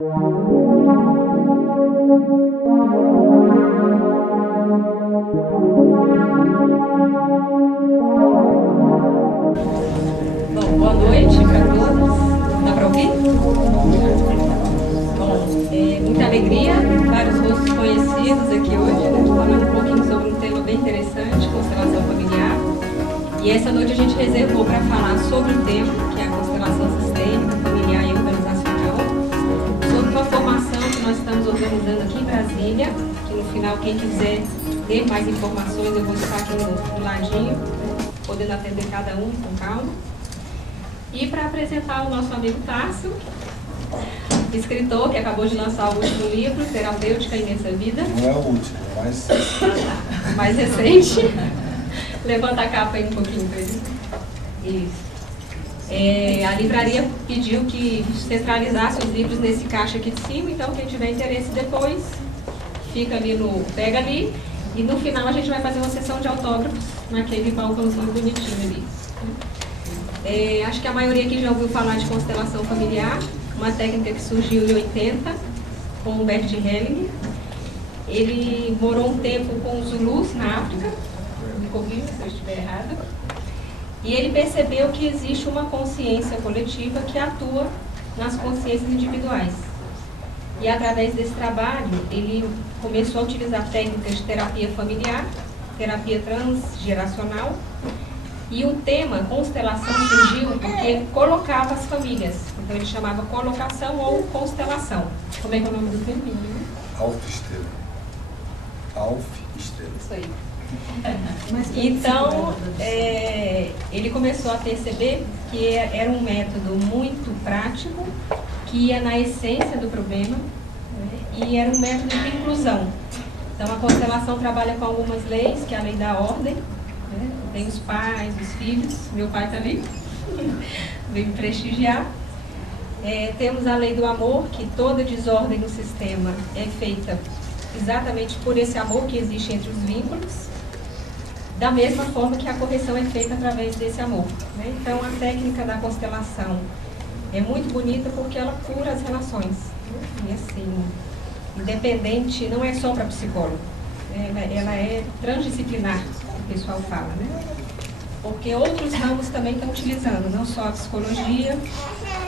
Bom, boa noite para todos. Dá para ouvir? Bom, muita alegria, vários rostos conhecidos aqui hoje, né? Falando um pouquinho sobre um tema bem interessante, constelação familiar. E essa noite a gente reservou para falar sobre o tema, que é a constelação sistêmica, familiar e organizacional, sobre uma formação que nós estamos organizando aqui em Brasília, que no final, quem quiser ter mais informações, eu vou estar aqui no ladinho, podendo atender cada um com calma. E para apresentar o nosso amigo Tássio, escritor que acabou de lançar o último livro, Terapêutica Imensa Vida. Não é o último, mas... mais recente. Levanta a capa aí um pouquinho para ele. Isso. A livraria pediu que centralizasse os livros nesse caixa aqui de cima, então quem tiver interesse depois, fica ali pega ali, e no final a gente vai fazer uma sessão de autógrafos naquele balcãozinho bonitinho ali. Acho que a maioria aqui já ouviu falar de constelação familiar, uma técnica que surgiu em 80, com o Bert Hellinger. Ele morou um tempo com os Zulus na África, me corrija se eu estiver errada, e ele percebeu que existe uma consciência coletiva que atua nas consciências individuais. E através desse trabalho, ele começou a utilizar técnicas de terapia familiar, terapia transgeracional, e o tema constelação surgiu porque ele colocava as famílias. Então ele chamava colocação ou constelação. Como é que é o nome do filme? Alf Estrela. Isso aí. Então, ele começou a perceber que era um método muito prático, que ia na essência do problema, né, e era um método de inclusão. Então, a constelação trabalha com algumas leis, que é a lei da ordem, né, tem os pais, os filhos, meu pai está ali, veio me prestigiar. Temos a lei do amor, que toda desordem no sistema é feita exatamente por esse amor que existe entre os vínculos, da mesma forma que a correção é feita através desse amor, né? Então, a técnica da constelação é muito bonita porque ela cura as relações, né? E assim, independente, não é só para psicólogo, ela é transdisciplinar, o pessoal fala, né? Porque outros ramos também estão utilizando, não só a psicologia.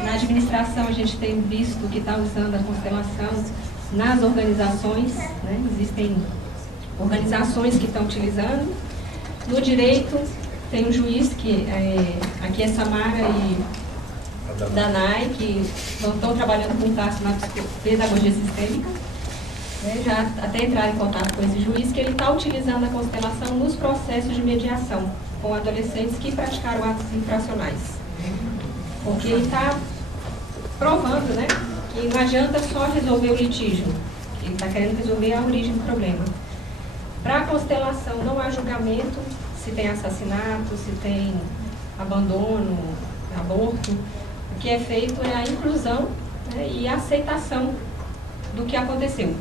Na administração a gente tem visto que está usando a constelação nas organizações, né? Existem organizações que estão utilizando. No direito, tem um juiz, que aqui é Samara e Danai, que estão trabalhando com o Tássio na pedagogia sistêmica. Já até entraram em contato com esse juiz, que ele está utilizando a constelação nos processos de mediação com adolescentes que praticaram atos infracionais. Porque ele está provando, né, que não adianta só resolver o litígio, que ele está querendo resolver a origem do problema. Para a constelação não há julgamento se tem assassinato, se tem abandono, aborto. O que é feito é a inclusão, né, e a aceitação do que aconteceu.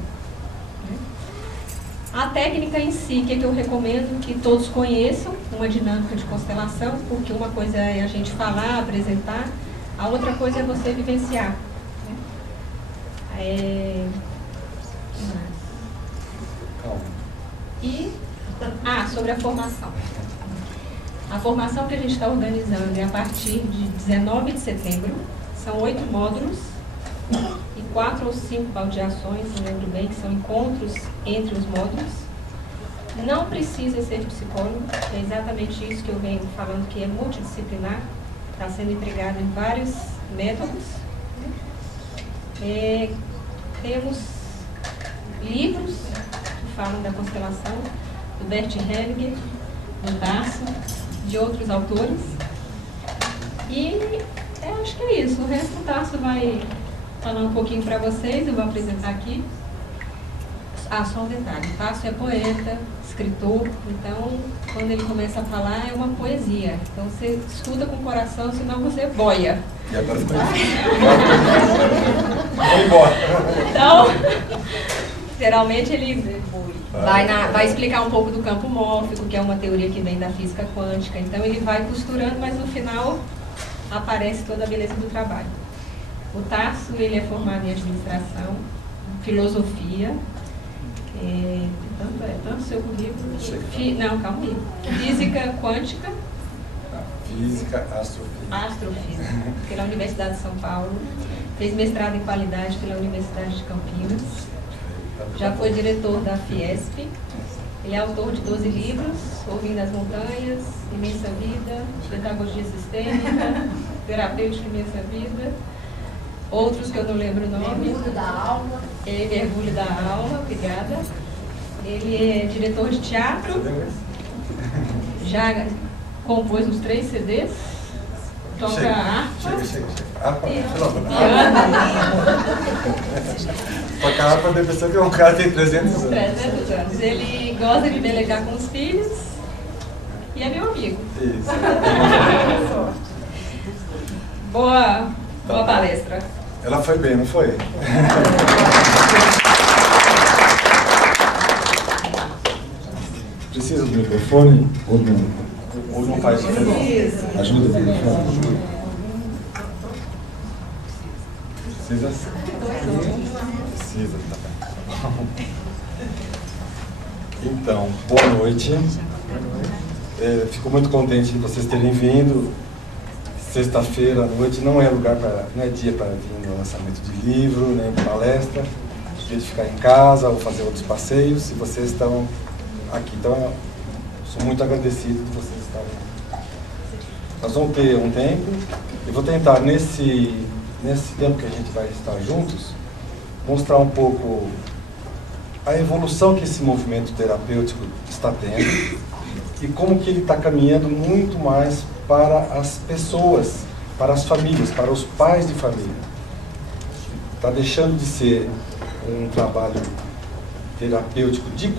A técnica em si, que eu recomendo que todos conheçam, uma dinâmica de constelação, porque uma coisa é a gente falar, apresentar, a outra coisa é você vivenciar. E, sobre a formação. A formação que a gente está organizando é a partir de 19 de setembro, são 8 módulos, e 4 ou 5 baldeações, não lembro bem, que são encontros entre os módulos. Não precisa ser psicólogo, é exatamente isso que eu venho falando, que é multidisciplinar, está sendo empregado em vários métodos. Temos livros que falam da constelação, do Bert Hellinger, do Tássio, de outros autores. E acho que é isso, o resto o Tássio vai falar um pouquinho para vocês, eu vou apresentar aqui. Só um detalhe, o Tássio é poeta, escritor, então quando ele começa a falar é uma poesia. Então você escuta com o coração, senão você boia. E agora ficou vamos embora. Então, geralmente ele vai explicar um pouco do campo mórfico, que é uma teoria que vem da física quântica. Então ele vai costurando, mas no final aparece toda a beleza do trabalho. O Tarso, ele é formado em administração, filosofia, tanto seu currículo, não, calma aí, física quântica, física, astrofísica, pela Universidade de São Paulo, fez mestrado em qualidade pela Universidade de Campinas, já foi diretor da Fiesp, ele é autor de 12 livros, Ouvindo as Montanhas, Imensa Vida, Pedagogia Sistêmica, Terapêutica Imensa Vida, outros que eu não lembro o nome. Mergulho da Alma. Mergulho da Alma, obrigada. Ele é diretor de teatro, já compôs uns 3 CDs, toca harpa. Chega. Harpa, piano. Toca harpa, deve ser que um cara tem 300 anos. 300 anos. Ele gosta de delegar com os filhos e é meu amigo. Isso. Boa palestra. Ela foi bem, não foi? Precisa do microfone ou não faz diferença? Ajuda o microfone. Precisa? Precisa, tá bem. Então, boa noite. Fico muito contente de vocês terem vindo. Sexta-feira à noite não é dia para vir no lançamento de livro, nem palestra, dia de ficar em casa ou fazer outros passeios, e vocês estão aqui. Então, eu sou muito agradecido de vocês estarem aqui. Nós vamos ter um tempo, e vou tentar, nesse tempo que a gente vai estar juntos, mostrar um pouco a evolução que esse movimento terapêutico está tendo e como que ele está caminhando muito mais para as pessoas, para as famílias, para os pais de família. Está deixando de ser um trabalho terapêutico de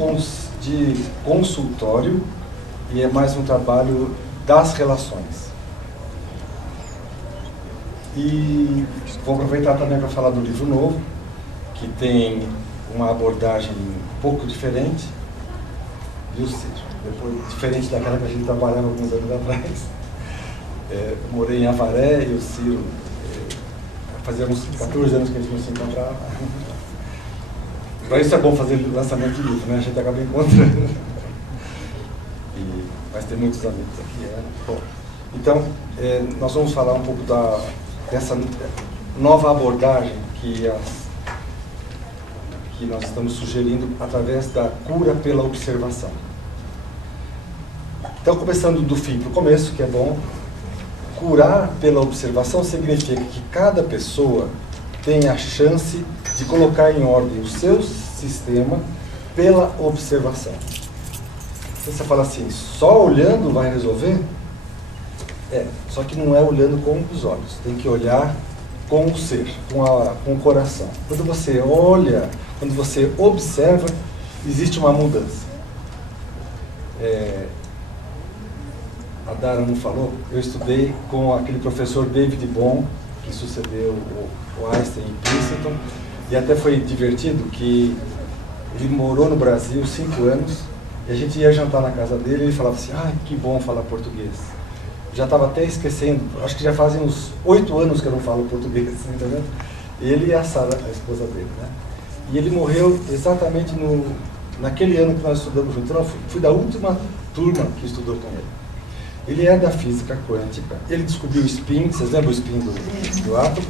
consultório e é mais um trabalho das relações. E vou aproveitar também para falar do livro novo, que tem uma abordagem um pouco diferente, viu, Ciro? Depois, diferente daquela que a gente trabalhava alguns anos atrás. Morei em Avaré e o Ciro, fazia uns 14 anos que a gente não se encontrava. Para isso é bom fazer lançamento de livro, né? A gente acaba encontrando. Mas tem muitos amigos aqui, né? Bom, então, nós vamos falar um pouco dessa nova abordagem que nós estamos sugerindo através da cura pela observação. Então, começando do fim para o começo, que é bom, curar pela observação significa que cada pessoa tem a chance de colocar em ordem o seu sistema pela observação. Então, você fala assim, só olhando vai resolver? Só que não é olhando com os olhos, tem que olhar com o ser, com o coração. Quando você olha, quando você observa, existe uma mudança. A Dara não falou, eu estudei com aquele professor David Bohm, que sucedeu o Einstein em Princeton, e até foi divertido que ele morou no Brasil 5 anos, e a gente ia jantar na casa dele e ele falava assim, que bom falar português. Já estava até esquecendo, acho que já fazem uns 8 anos que eu não falo português, entendeu? Ele e a Sara, a esposa dele, né? E ele morreu exatamente naquele ano que nós estudamos juntos. Então, eu fui da última turma que estudou com ele. Ele é da física quântica, ele descobriu o spin, vocês lembram o spin do átomo?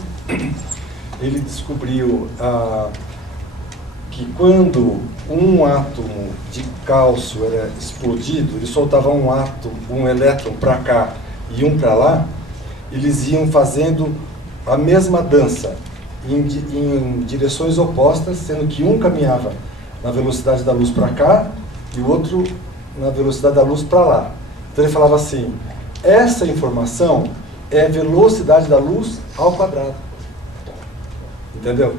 Ele descobriu que quando um átomo de cálcio era explodido, ele soltava um elétron para cá e um para lá, eles iam fazendo a mesma dança em direções opostas, sendo que um caminhava na velocidade da luz para cá e o outro na velocidade da luz para lá. Então ele falava assim, essa informação é velocidade da luz ao quadrado. Entendeu?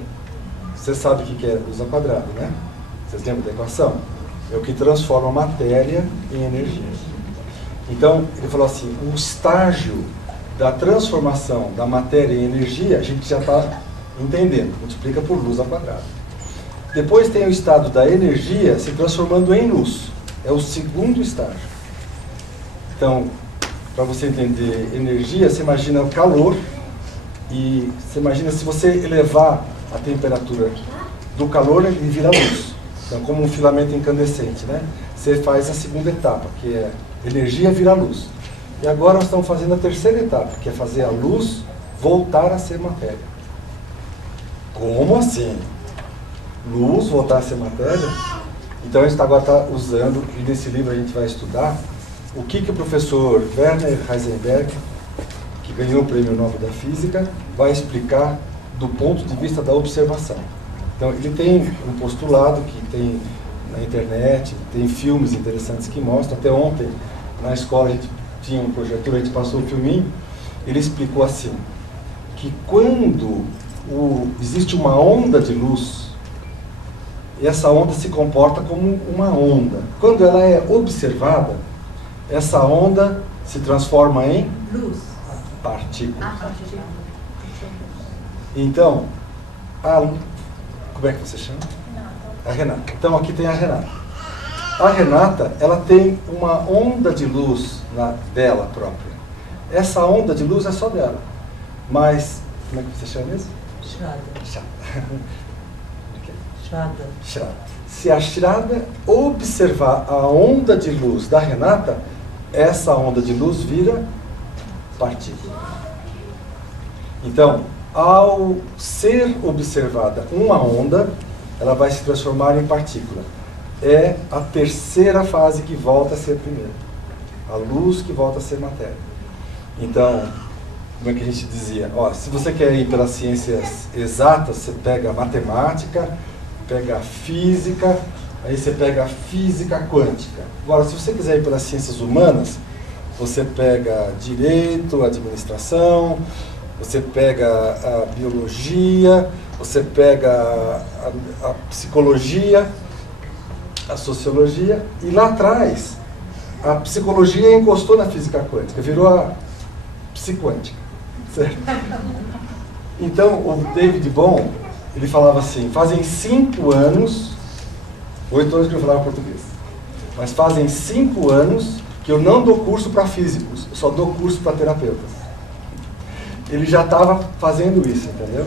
Você sabe o que é luz ao quadrado, né? Vocês lembram da equação? É o que transforma a matéria em energia. Então, ele falou assim, o estágio da transformação da matéria em energia, a gente já está entendendo, multiplica por luz ao quadrado. Depois tem o estado da energia se transformando em luz. É o segundo estágio. Então, para você entender energia, você imagina o calor E você imagina, se você elevar a temperatura do calor, ele vira luz. Então, como um filamento incandescente, né? Você faz a segunda etapa, que é energia vira luz. E agora nós estamos fazendo a terceira etapa, que é fazer a luz voltar a ser matéria. Como assim? Luz voltar a ser matéria? Então a gente agora está usando, e nesse livro a gente vai estudar, o que o professor Werner Heisenberg, que ganhou o Prêmio Nobel da Física, vai explicar do ponto de vista da observação. Então ele tem um postulado que tem na internet, tem filmes interessantes que mostram. Até ontem, na escola, a gente tinha um projetor, a gente passou um filminho, ele explicou assim, que quando existe uma onda de luz, e essa onda se comporta como uma onda. Quando ela é observada, essa onda se transforma em luz, partículas. Então, como é que você chama? A Renata. Então aqui tem a Renata. A Renata, ela tem uma onda de luz dela própria. Essa onda de luz é só dela. Mas, como é que você chama mesmo? Shrada. Se a Shrada observar a onda de luz da Renata, essa onda de luz vira partícula. Então, ao ser observada uma onda, ela vai se transformar em partícula. É a terceira fase que volta a ser a primeira. A luz que volta a ser matéria. Então, como é que a gente dizia? Se você quer ir pelas ciências exatas, você pega a matemática, pega a física, aí você pega a física quântica. Agora, se você quiser ir pelas ciências humanas, você pega direito, administração, você pega a biologia, você pega a psicologia, a sociologia, e lá atrás a psicologia encostou na física quântica, virou a psiquântica, certo? Então o David Bohm, ele falava assim, fazem 5 anos, 8 anos que eu falava português, mas fazem 5 anos que eu não dou curso para físicos, eu só dou curso para terapeutas. Ele já estava fazendo isso, entendeu?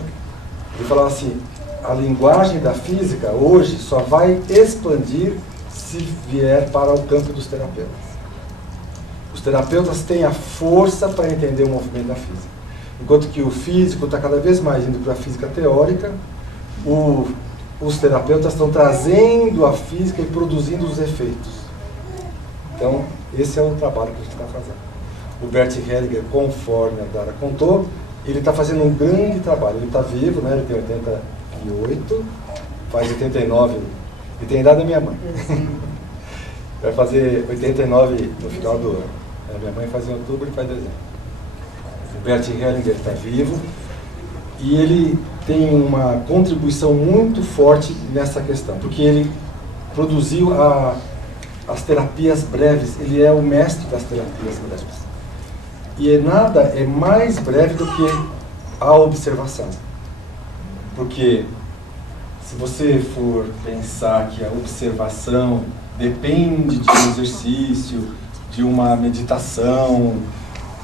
Ele falava assim, a linguagem da física hoje só vai expandir se vier para o campo dos terapeutas. Os terapeutas têm a força para entender o movimento da física. Enquanto que o físico está cada vez mais indo para a física teórica, os terapeutas estão trazendo a física e produzindo os efeitos. Então, esse é o trabalho que a gente está fazendo. O Bert Hellinger, conforme a Dara contou, ele está fazendo um grande trabalho. Ele está vivo, né? Ele tem 88, faz 89, ele tem a idade da minha mãe. Vai fazer 89 no final do ano. A minha mãe faz em outubro e faz dezembro. O Bert Hellinger está vivo e ele tem uma contribuição muito forte nessa questão, porque ele produziu as terapias breves, ele é o mestre das terapias breves. E nada é mais breve do que a observação. Porque se você for pensar que a observação depende de um exercício, de uma meditação,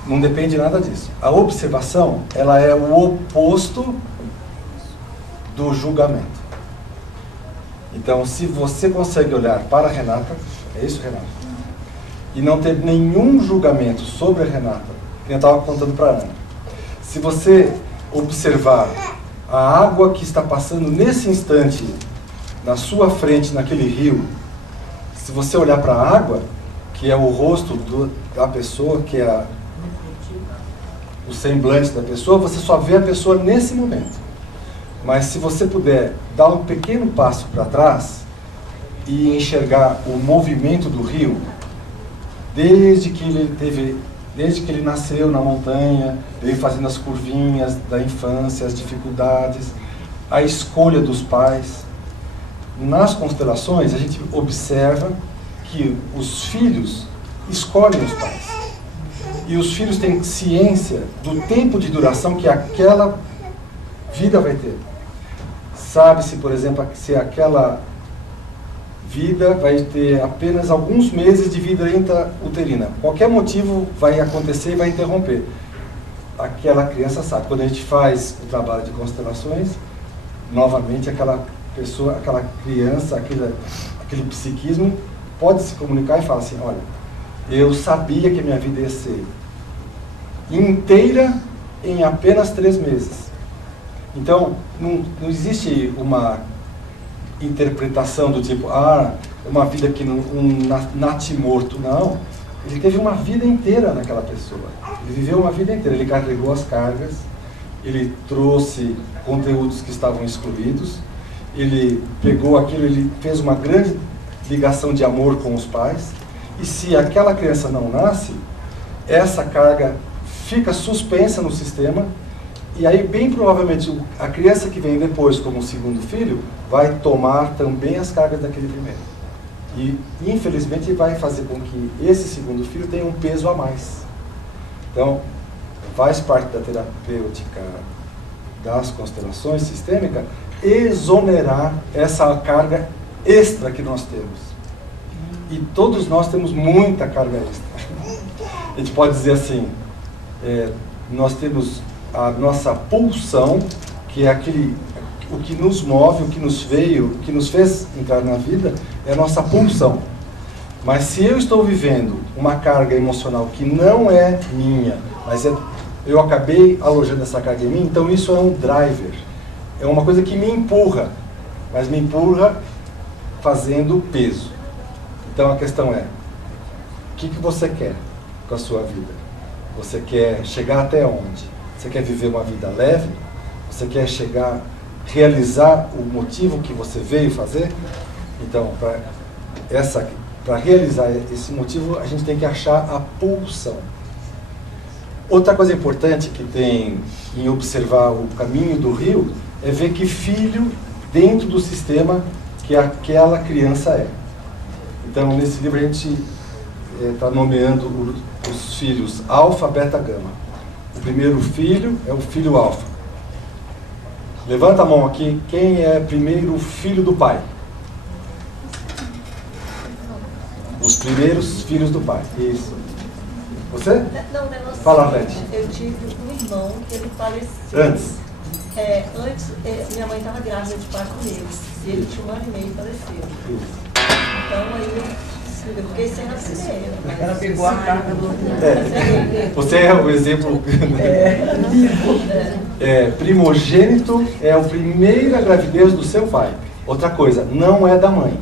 não depende nada disso. A observação, ela é o oposto do julgamento. Então, se você consegue olhar para a Renata, é isso, Renata? E não ter nenhum julgamento sobre a Renata, que eu estava contando para a Ana. Se você observar a água que está passando nesse instante na sua frente, naquele rio, se você olhar para a água, que é o rosto da pessoa, que é o semblante da pessoa, você só vê a pessoa nesse momento. Mas se você puder dar um pequeno passo para trás e enxergar o movimento do rio, desde que ele nasceu na montanha, ele fazendo as curvinhas da infância, as dificuldades, a escolha dos pais. Nas constelações, a gente observa que os filhos escolhem os pais. E os filhos têm ciência do tempo de duração que aquela vida vai ter. Sabe-se, por exemplo, se aquela vida vai ter apenas alguns meses de vida intrauterina. Qualquer motivo vai acontecer e vai interromper. aquela criança sabe. Quando a gente faz o trabalho de constelações, novamente aquela pessoa, aquela criança, aquele psiquismo pode se comunicar e falar assim, olha, eu sabia que a minha vida ia ser inteira em apenas 3 meses. Então, não existe uma interpretação do tipo, uma vida que natimorto, não. Ele teve uma vida inteira naquela pessoa. Ele viveu uma vida inteira, ele carregou as cargas, ele trouxe conteúdos que estavam excluídos, ele pegou aquilo, ele fez uma grande ligação de amor com os pais, e se aquela criança não nasce, essa carga fica suspensa no sistema, e aí bem provavelmente a criança que vem depois como segundo filho vai tomar também as cargas daquele primeiro. E infelizmente vai fazer com que esse segundo filho tenha um peso a mais. Então, faz parte da terapêutica das constelações sistêmicas exonerar essa carga extra que nós temos. E todos nós temos muita carga extra. A gente pode dizer assim, nós temos a nossa pulsão, que é o que nos move, o que nos veio, o que nos fez entrar na vida, é a nossa pulsão. Mas se eu estou vivendo uma carga emocional que não é minha, mas eu acabei alojando essa carga em mim, então isso é um driver. É uma coisa que me empurra, mas me empurra fazendo peso. Então a questão é, o que você quer com a sua vida? Você quer chegar até onde? Você quer viver uma vida leve? Você quer realizar o motivo que você veio fazer? Então, para realizar esse motivo, a gente tem que achar a pulsão. Outra coisa importante que tem em observar o caminho do rio é ver que filho dentro do sistema que aquela criança é. Então, nesse livro a gente está nomeando os filhos alfa, beta, gama. O primeiro filho é o filho alfa. Levanta a mão aqui, quem é primeiro filho do pai? Os primeiros filhos do pai. Isso. Você? Não, fala, Lete. Eu tive um irmão que ele faleceu. Antes? Antes, minha mãe estava grávida de 4 meses. E ele tinha 1 ano e meio e faleceu. Isso. Então aí eu fiquei sem raciocínio. Ela pegou a carga do... Você é o exemplo... primogênito é a primeira gravidez do seu pai. Outra coisa, não é da mãe.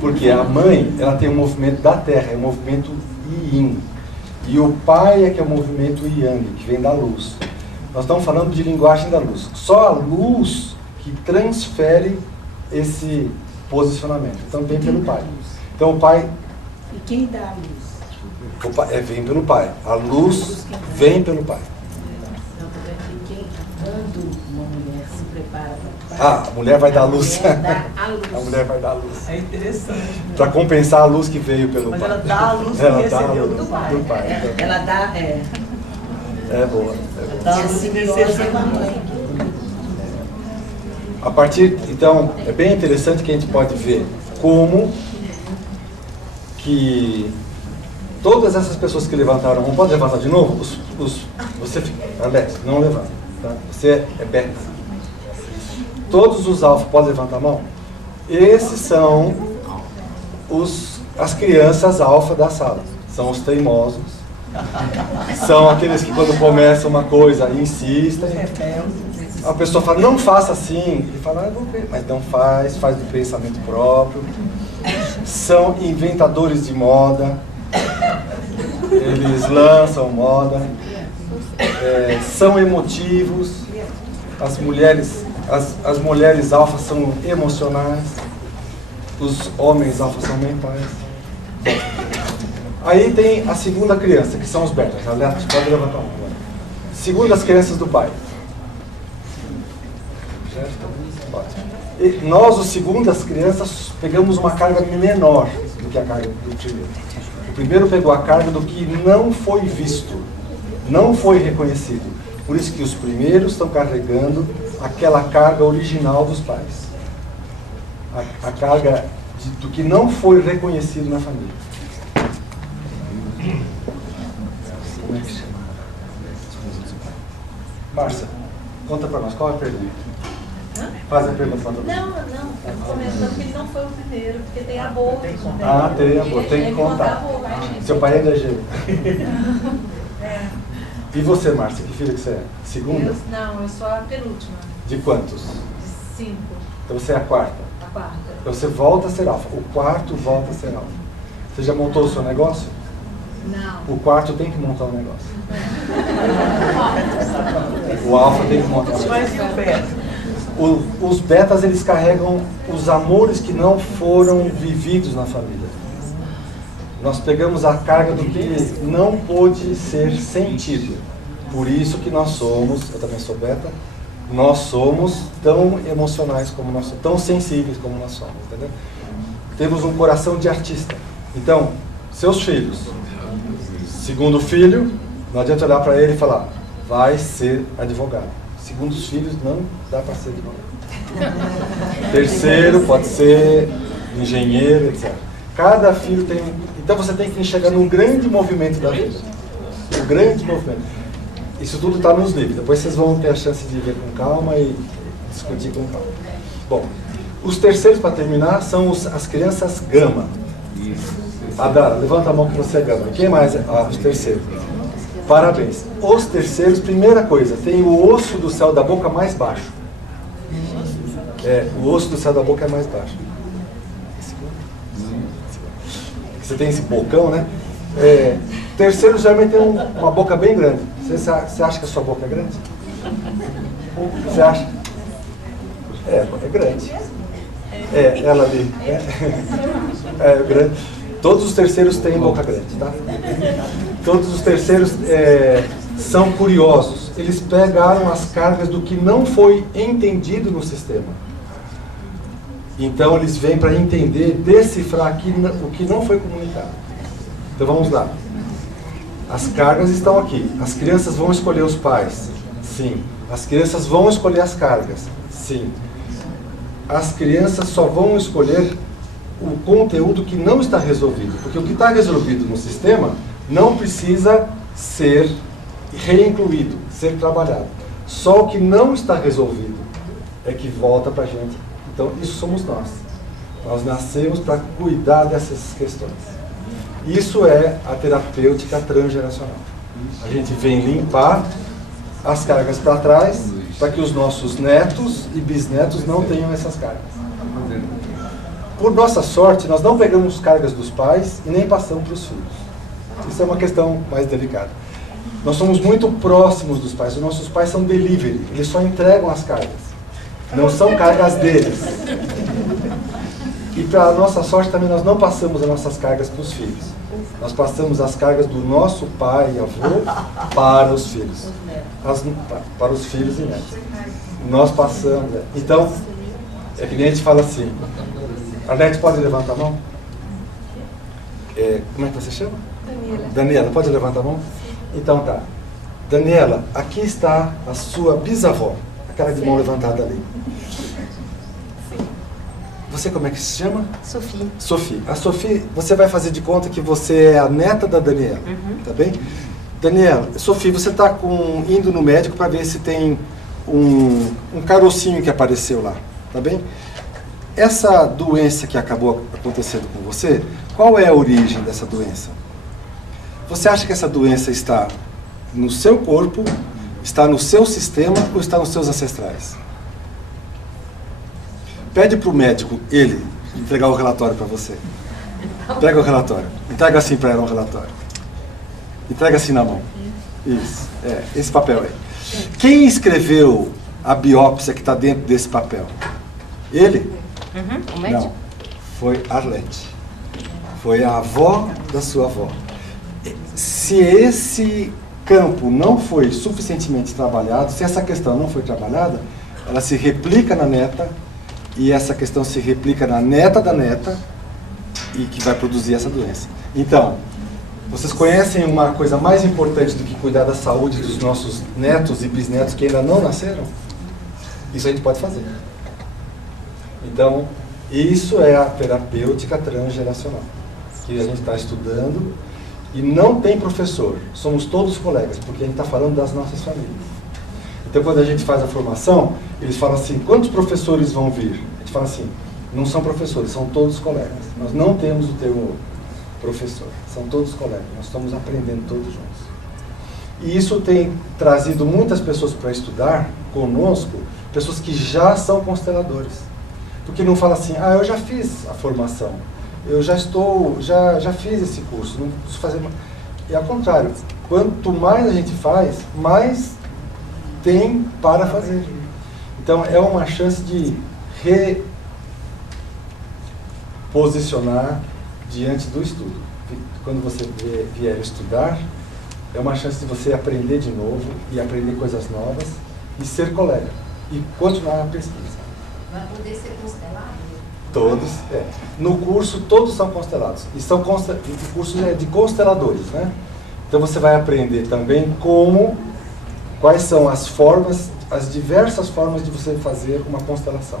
Porque a mãe, ela tem o movimento da terra, é o movimento yin. E o pai é que é o movimento yang, que vem da luz. Nós estamos falando de linguagem da luz. Só a luz que transfere esse posicionamento. Então vem pelo pai. Então o pai... E quem dá a luz? O pai, vem pelo pai. A luz vem pelo pai. Quando uma mulher se prepara para... A mulher vai dar a luz. A luz. A mulher vai dar a luz. É interessante. Para compensar a luz que veio pelo Mas pai. ela dá a luz que ela dá a recebeu luz do pai. do pai. Então, Ela dá... é boa. Dá a luz que recebeu da mãe. A partir, então, é bem interessante que a gente pode ver como que todas essas pessoas que levantaram, não pode levantar de novo? Você fica, Alex, não levanta, tá? Você é beta. Todos os alfa, pode levantar a mão? Esses são as crianças alfa da sala. São os teimosos. São aqueles que quando começam uma coisa insistem. A pessoa fala, não faça assim. Ele fala, vou ver. Mas não faz do pensamento próprio. São inventadores de moda. Eles lançam moda. São emotivos. As mulheres alfa são emocionais. Os homens alfa são mentais. Aí tem a segunda criança, que são os betas. Aliás, pode levantar uma agora. Segundo as crianças do pai. E nós, os segundas crianças, pegamos uma carga menor do que a carga do primeiro. O primeiro pegou a carga do que não foi visto, não foi reconhecido. Por isso que os primeiros estão carregando aquela carga original dos pais. A carga do que não foi reconhecido na família. Márcia, conta para nós, qual é a pergunta? Hã? Faz a pergunta para todo mundo. Não, estou comentando que ele não foi o primeiro, porque tem aborto. Tem aborto, tem que contar. Seu pai é DG. E você, Márcia, que filha que você é? Segunda? Eu sou a penúltima. De quantos? De 5, Então você é a quarta. a quarta. Então você volta a ser alfa. O quarto volta a ser alfa. Você já montou o seu negócio? Não. O quarto tem que montar o negócio. O alfa tem que montar o negócio. Mas e o beta? Os betas, eles carregam os amores que não foram vividos na família. Nós pegamos a carga do que não pôde ser sentido. Por isso que nós somos, eu também sou beta, nós somos tão emocionais como nós somos, tão sensíveis como nós somos, entendeu? Temos um coração de artista. Então, seus filhos, segundo filho, não adianta olhar para ele e falar, vai ser advogado. Segundo os filhos, não dá para ser advogado. Terceiro, pode ser engenheiro, etc. Cada filho tem... Então você tem que enxergar num grande movimento da vida. Um grande movimento. Isso tudo está nos livros. Depois vocês vão ter a chance de ver com calma e discutir com calma. Bom, os terceiros, para terminar, são as crianças gama. Adara, levanta a mão que você é gama. Quem mais? Os terceiros. Parabéns. Os terceiros, primeira coisa, tem o osso do céu da boca mais baixo. O osso do céu da boca é mais baixo. Você tem esse bocão, né? Terceiro geralmente tem uma boca bem grande. Você acha que a sua boca é grande? Você acha? É grande. Ela ali. É grande. Todos os terceiros têm boca grande, tá? Todos os terceiros são curiosos. Eles pegaram as cargas do que não foi entendido no sistema. Então eles vêm para entender, decifrar o que não foi comunicado. Então vamos lá. As cargas estão aqui. As crianças vão escolher os pais? Sim. As crianças vão escolher as cargas? Sim. As crianças só vão escolher o conteúdo que não está resolvido. Porque o que está resolvido no sistema não precisa ser reincluído, ser trabalhado. Só o que não está resolvido é que volta para a gente. Então, isso somos nós. Nós nascemos para cuidar dessas questões. Isso é a terapêutica transgeracional. A gente vem limpar as cargas para trás, para que os nossos netos e bisnetos não tenham essas cargas. Por nossa sorte, nós não pegamos cargas dos pais e nem passamos para os filhos. Isso é uma questão mais delicada. Nós somos muito próximos dos pais. Os nossos pais são delivery. Eles só entregam as cargas. Não são cargas deles. E para a nossa sorte também nós não passamos as nossas cargas para os filhos. Nós passamos as cargas do nosso pai e avô para os filhos. Para os filhos e netos. Nós passamos. Então, é que nem a gente fala assim. Arlete, pode levantar a mão? Como é que você chama? Daniela. Daniela, pode levantar a mão? Então tá. Daniela, aqui está a sua bisavó. Aquela de mão levantada ali. Você como é que se chama? Sofia. Sofia. A Sofia, você vai fazer de conta que você é a neta da Daniela. Tá bem? Daniela, Sofia, você está indo no médico para ver se tem um carocinho que apareceu lá. Tá bem? Essa doença que acabou acontecendo com você, qual é a origem dessa doença? Você acha que essa doença está no seu corpo, está no seu sistema ou está nos seus ancestrais? Pede para o médico, ele, entregar o relatório para você. Pega o relatório. Entrega assim para ela o relatório. Entrega assim na mão. Isso. Esse papel aí. Quem escreveu a biópsia que está dentro desse papel? Ele? O médico? Não. Foi Arlete. Foi a avó da sua avó. Se esse campo não foi suficientemente trabalhado, se essa questão não foi trabalhada, ela se replica na neta, e essa questão se replica na neta da neta, e que vai produzir essa doença. Então, vocês conhecem uma coisa mais importante do que cuidar da saúde dos nossos netos e bisnetos que ainda não nasceram? Isso a gente pode fazer. Então, isso é a terapêutica transgeracional, que a gente está estudando, e não tem professor, somos todos colegas, porque a gente está falando das nossas famílias. Então, quando a gente faz a formação, eles falam assim, quantos professores vão vir? A gente fala assim, não são professores, são todos colegas. Nós não temos o termo professor, são todos colegas, nós estamos aprendendo todos juntos. E isso tem trazido muitas pessoas para estudar conosco, pessoas que já são consteladores. Porque não fala assim, eu já fiz a formação, eu já fiz esse curso, não preciso fazer mais. E ao contrário, quanto mais a gente faz, mais tem para fazer. Então é uma chance de reposicionar diante do estudo. Quando você vier estudar, é uma chance de você aprender de novo e aprender coisas novas e ser colega e continuar a pesquisa. Vai poder ser constelado? Todos, No curso, todos são constelados. E o curso é de consteladores, né? Então você vai aprender também quais são as formas, as diversas formas de você fazer uma constelação.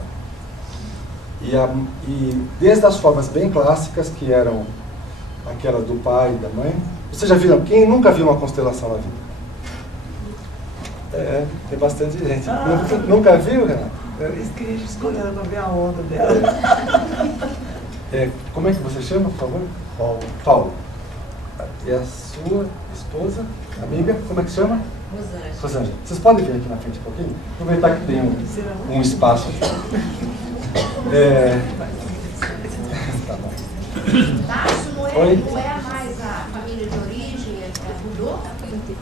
E desde as formas bem clássicas, que eram aquela do pai e da mãe. Vocês já viram? Quem nunca viu uma constelação na vida? Tem bastante gente. Nunca viu, Renato? Por isso que a gente escolheu para ver a onda dela. Como é que você chama, por favor? Paulo. E a sua esposa, amiga, como é que chama? Rosângela. Vocês podem vir aqui na frente um pouquinho? Aproveitar que tem um espaço aqui. Tá bom. Não é mais a família de origem, mudou?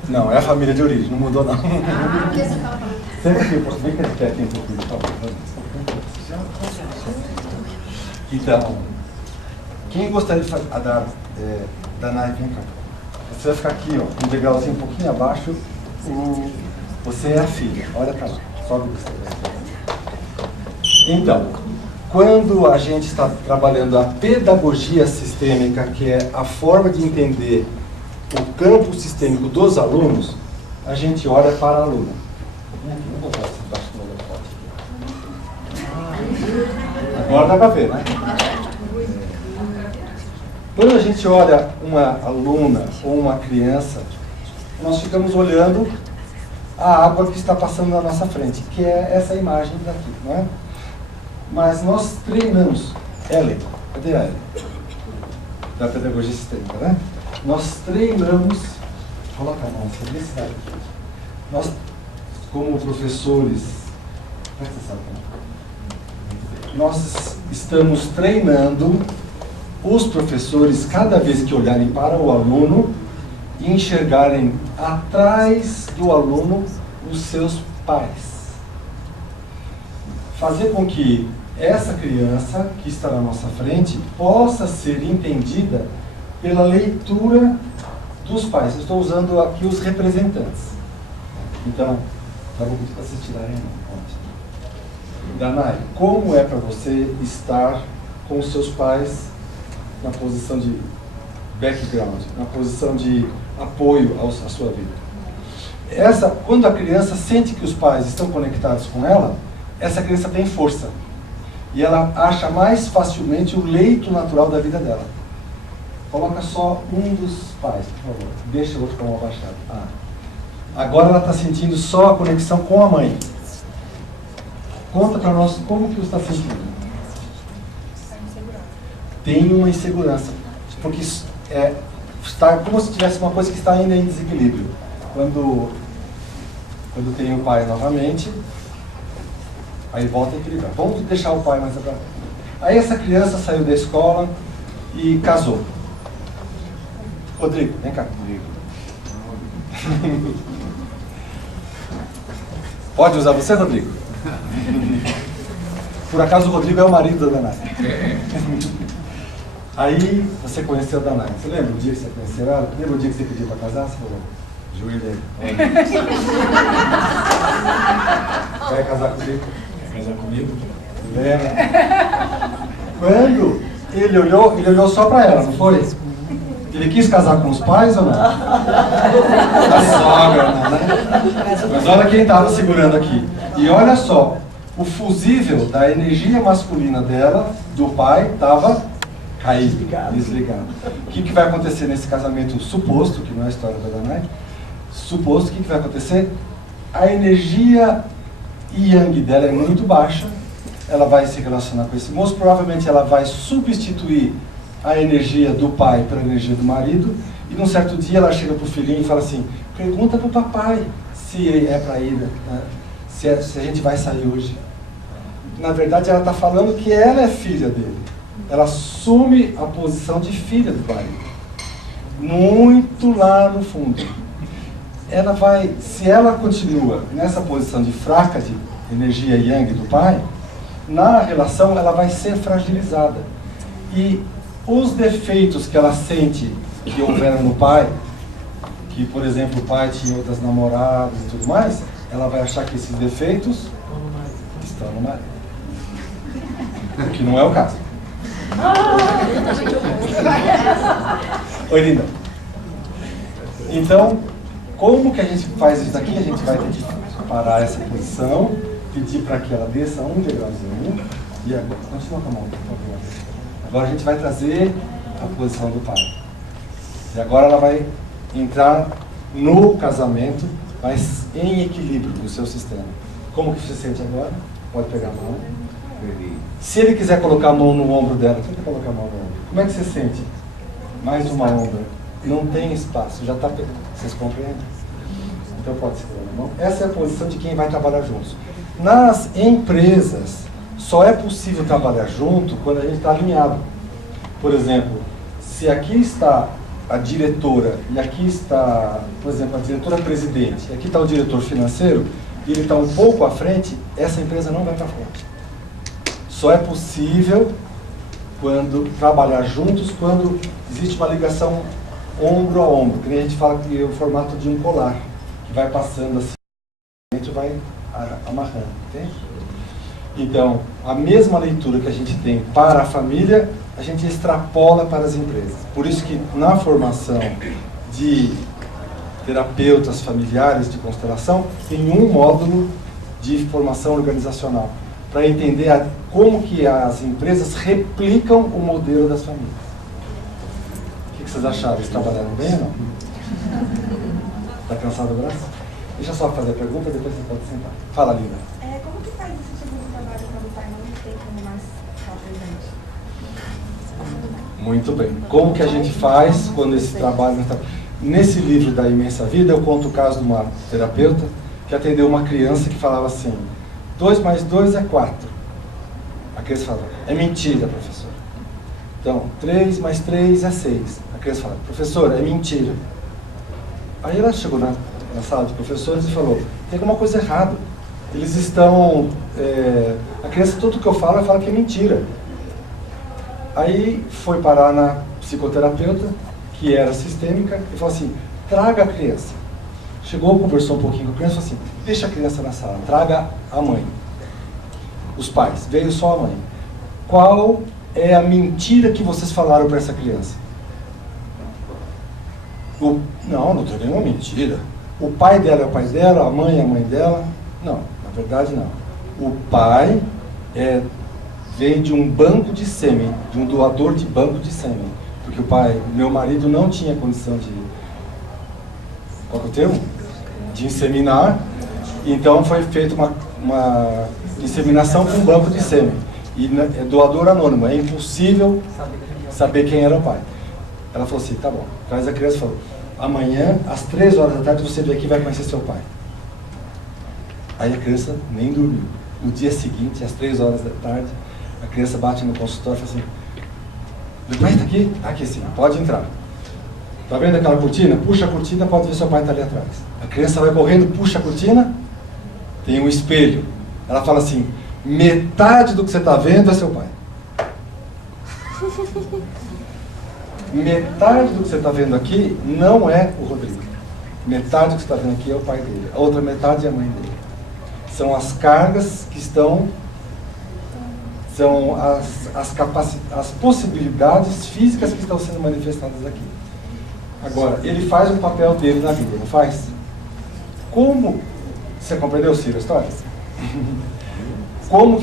Não, é a família de origem, não mudou não. Porque você estava falando. Senta aqui, posso ver que ele quer aqui um pouquinho, tá bom. Então, quem gostaria de dar Danai, vem cá. Você vai ficar aqui, ó, um degrauzinho um pouquinho abaixo. Você é a filha, olha pra lá, sobe o que você quer. Então, quando a gente está trabalhando a pedagogia sistêmica, que é a forma de entender o campo sistêmico dos alunos, a gente olha para a aluna. Vou botar essa embaixo do holofote. Agora dá para ver, né? Quando a gente olha uma aluna ou uma criança, nós ficamos olhando a água que está passando na nossa frente, que é essa imagem daqui, não é? Mas nós treinamos, Ellen, cadê a Ellen? Da pedagogia sistêmica, né? Nós treinamos, coloca a mão, você vê se vai aqui. Nós, como professores, presta atenção, nós estamos treinando os professores, cada vez que olharem para o aluno, e enxergarem atrás do aluno os seus pais. Fazer com que essa criança que está na nossa frente possa ser entendida pela leitura dos pais. Eu estou usando aqui os representantes. Então, tá bom para vocês tirarem a mão. Danai, como é para você estar com os seus pais na posição de background, na posição de apoio à sua vida? Quando a criança sente que os pais estão conectados com ela, essa criança tem força. E ela acha mais facilmente o leito natural da vida dela. Coloca só um dos pais, por favor. Deixa o outro com a mão abaixada. Agora ela está sentindo só a conexão com a mãe. Conta para nós como que você está sentindo. Tem uma insegurança. Porque está como se tivesse uma coisa que está ainda em desequilíbrio. Quando tem o pai novamente, aí volta a equilibrar. Vamos deixar o pai mais atrás. Aí essa criança saiu da escola e casou. Rodrigo, vem cá, Rodrigo. Pode usar você, Rodrigo? Por acaso o Rodrigo é o marido da Danai. Aí você conheceu a Danai. Você lembra o dia que você conheceu ela? Lembra o dia que você pediu para casar? Você falou, joelho. Vai casar comigo? Casar comigo? Lembra? Quando ele olhou só para ela, não foi? Ele quis casar com os pais ou não? A sogra, não, né? Mas olha quem estava segurando aqui. E olha só, o fusível da energia masculina dela, do pai, estava caído, desligado. O que vai acontecer nesse casamento suposto, que não é a história da Danai? Suposto, o que vai acontecer? a energia yang dela é muito baixa, ela vai se relacionar com esse moço, provavelmente ela vai substituir a energia do pai pela energia do marido, e num certo dia ela chega pro filhinho e fala assim, pergunta pro papai se é para ir, né? se a gente vai sair hoje. Na verdade ela está falando que ela é filha dele, ela assume a posição de filha do pai, muito lá no fundo. Ela vai, se ela continua nessa posição de fraca de energia yang do pai, na relação ela vai ser fragilizada. E os defeitos que ela sente que houveram no pai, que por exemplo o pai tinha outras namoradas e tudo mais, ela vai achar que esses defeitos estão no marido. O que não é o caso. Oi, linda. Então, como que a gente faz isso daqui? A gente vai ter que parar essa posição, pedir para que ela desça um degrauzinho. E agora, continua com a mão, por favor. Agora a gente vai trazer a posição do pai. E agora ela vai entrar no casamento, mas em equilíbrio no seu sistema. Como que você sente agora? Pode pegar a mão. Se ele quiser colocar a mão no ombro dela, tenta colocar a mão no ombro. Como é que você sente? Mais uma onda. Não tem espaço, já está pegando. Vocês compreendem? Então pode segurar na mão. Essa é a posição de quem vai trabalhar juntos. Nas empresas, só é possível trabalhar junto quando a gente está alinhado. Por exemplo, se aqui está a diretora e aqui está, por exemplo, a diretora-presidente, e aqui está o diretor financeiro, e ele está um pouco à frente, essa empresa não vai para frente. Só é possível quando trabalhar juntos, quando existe uma ligação ombro a ombro, que nem a gente fala que é o formato de um colar, que vai passando assim, a gente vai amarrando, entende? Então, a mesma leitura que a gente tem para a família, a gente extrapola para as empresas. Por isso que na formação de terapeutas familiares de constelação, tem um módulo de formação organizacional, para entender como que as empresas replicam o modelo das famílias. O que vocês acharam? Eles trabalharam bem ou não? Está cansado o braço? Deixa eu só fazer a pergunta, depois você pode sentar. Fala, Lina. Como que faz esse tipo de trabalho quando o pai não tem como mais estar presente? Muito bem. Como que a gente faz quando esse trabalho não está... Nesse livro da Imensa Vida, eu conto o caso de uma terapeuta que atendeu uma criança que falava assim, 2 mais 2 é 4. A criança fala, é mentira, professor. Então, 3 mais 3 é 6. A criança fala, professor, é mentira. Aí ela chegou na sala de professores e falou, tem alguma coisa errada. Eles estão... a criança, tudo que eu falo, ela fala que é mentira. Aí foi parar na psicoterapeuta, que era sistêmica, e falou assim, traga a criança. Chegou, conversou um pouquinho com a criança e falou assim, deixa a criança na sala, traga a mãe. Os pais, veio só a mãe. Qual é a mentira que vocês falaram para essa criança? Não tem nenhuma mentira. O pai dela é o pai dela, a mãe é a mãe dela. Não, na verdade não. O pai vem de um banco de sêmen, de um doador de banco de sêmen. Porque o pai, meu marido não tinha condição de... Qual que é o termo? De inseminar. Então foi feita uma inseminação com um banco de sêmen. E é doador anônimo, é impossível saber quem era o pai. Ela falou assim, tá bom. Traz a criança e falou, amanhã, às 3 horas da tarde, você vem aqui e vai conhecer seu pai. Aí a criança nem dormiu. No dia seguinte, às 3 horas da tarde, a criança bate no consultório e fala assim, meu pai está aqui? Está aqui sim, pode entrar. Está vendo aquela cortina? Puxa a cortina, pode ver seu pai está ali atrás. A criança vai correndo, puxa a cortina, tem um espelho. Ela fala assim, metade do que você está vendo é seu pai. Metade do que você está vendo aqui não é o Rodrigo. Metade do que você está vendo aqui é o pai dele. A outra metade é a mãe dele. São as cargas que estão... São as possibilidades físicas que estão sendo manifestadas aqui. Agora, ele faz o papel dele na vida, não faz? Como... Você compreendeu, Ciro, a história? Como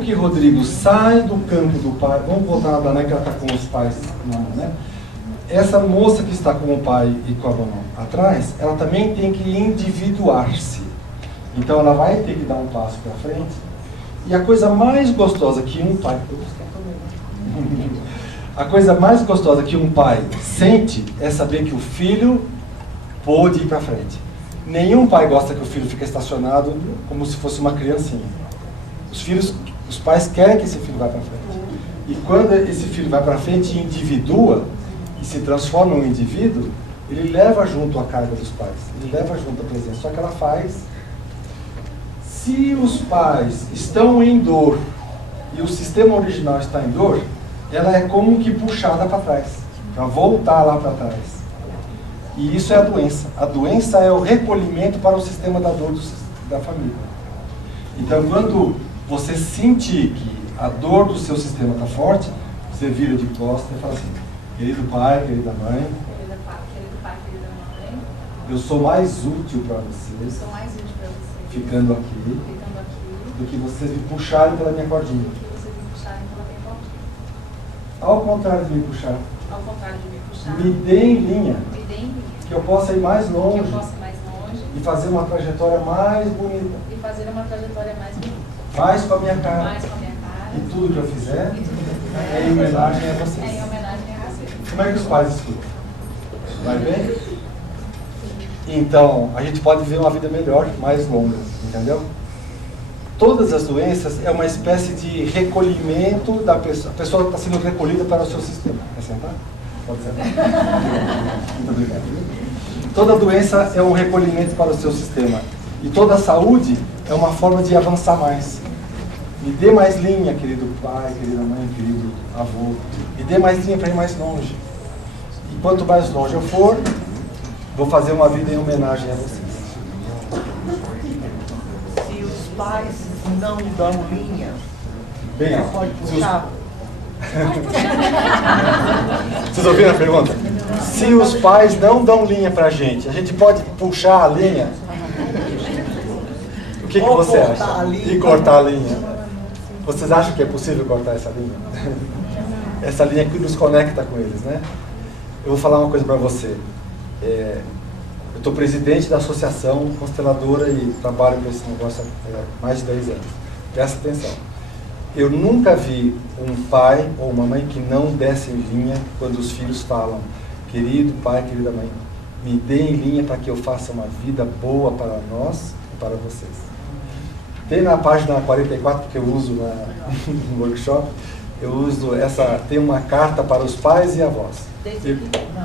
que Rodrigo sai do campo do pai? Vamos voltar na Danae, que ela está com os pais na mão, né? Essa moça que está com o pai e com a mão atrás, ela também tem que individuar-se. Então ela vai ter que dar um passo para frente. E a coisa mais gostosa que um pai... A coisa mais gostosa que um pai sente é saber que o filho pôde ir para frente. Nenhum pai gosta que o filho fique estacionado como se fosse uma criancinha. Os pais querem que esse filho vá para frente. E quando esse filho vai para frente e individua, e se transforma em um indivíduo, ele leva junto a carga dos pais, ele leva junto a presença. Só que ela faz. Se os pais estão em dor e o sistema original está em dor, ela é como que puxada para trás, para voltar lá para trás. E isso é a doença. A doença é o recolhimento para o sistema da dor da família. Então, quando você sentir que a dor do seu sistema está forte, você vira de costas e fala assim: querido pai, querida mãe, Querido pai, querida mãe, eu sou mais útil para vocês, eu sou mais útil para vocês, ficando aqui, do que vocês me puxarem pela minha cordinha. do que vocês me puxarem pela minha cordinha. Ao contrário de me puxar, Ao contrário de me puxar, me dê em linha, me dê em linha, que eu possa ir mais que longe eu possa ir mais longe e fazer uma trajetória mais bonita, e fazer uma trajetória mais bonita, mais com a minha cara. mais com a minha cara, E tudo que eu fizer e tudo que eu fizer é em homenagem a é em vocês. homenagem a você. Como é que os pais escutam? Vai bem? Então, a gente pode viver uma vida melhor, mais longa, entendeu? Todas as doenças é uma espécie de recolhimento da pessoa. A pessoa está sendo recolhida para o seu sistema. Quer sentar? Pode sentar. Muito obrigado. Toda doença é um recolhimento para o seu sistema. E toda saúde é uma forma de avançar mais. Me dê mais linha, querido pai, querida mãe, querido avô. Me dê mais linha para ir mais longe. E quanto mais longe eu for, vou fazer uma vida em homenagem a vocês. Se os pais não dão linha, Bem, ela pode puxar. Vocês ouviram a pergunta? Se os pais não dão linha pra gente, a gente pode puxar a linha? O que Ou você cortar acha? a linha. E cortar a linha. Vocês acham que é possível cortar essa linha? Essa linha que nos conecta com eles, né? Eu vou falar uma coisa pra você. Eu estou presidente da associação consteladora e trabalho com esse negócio há mais de 10 anos. Presta atenção. Eu nunca vi um pai ou uma mãe que não desse em linha quando os filhos falam: querido pai, querida mãe, me dê em linha para que eu faça uma vida boa para nós e para vocês. Tem na página 44, que eu uso no workshop, eu uso tem uma carta para os pais e avós.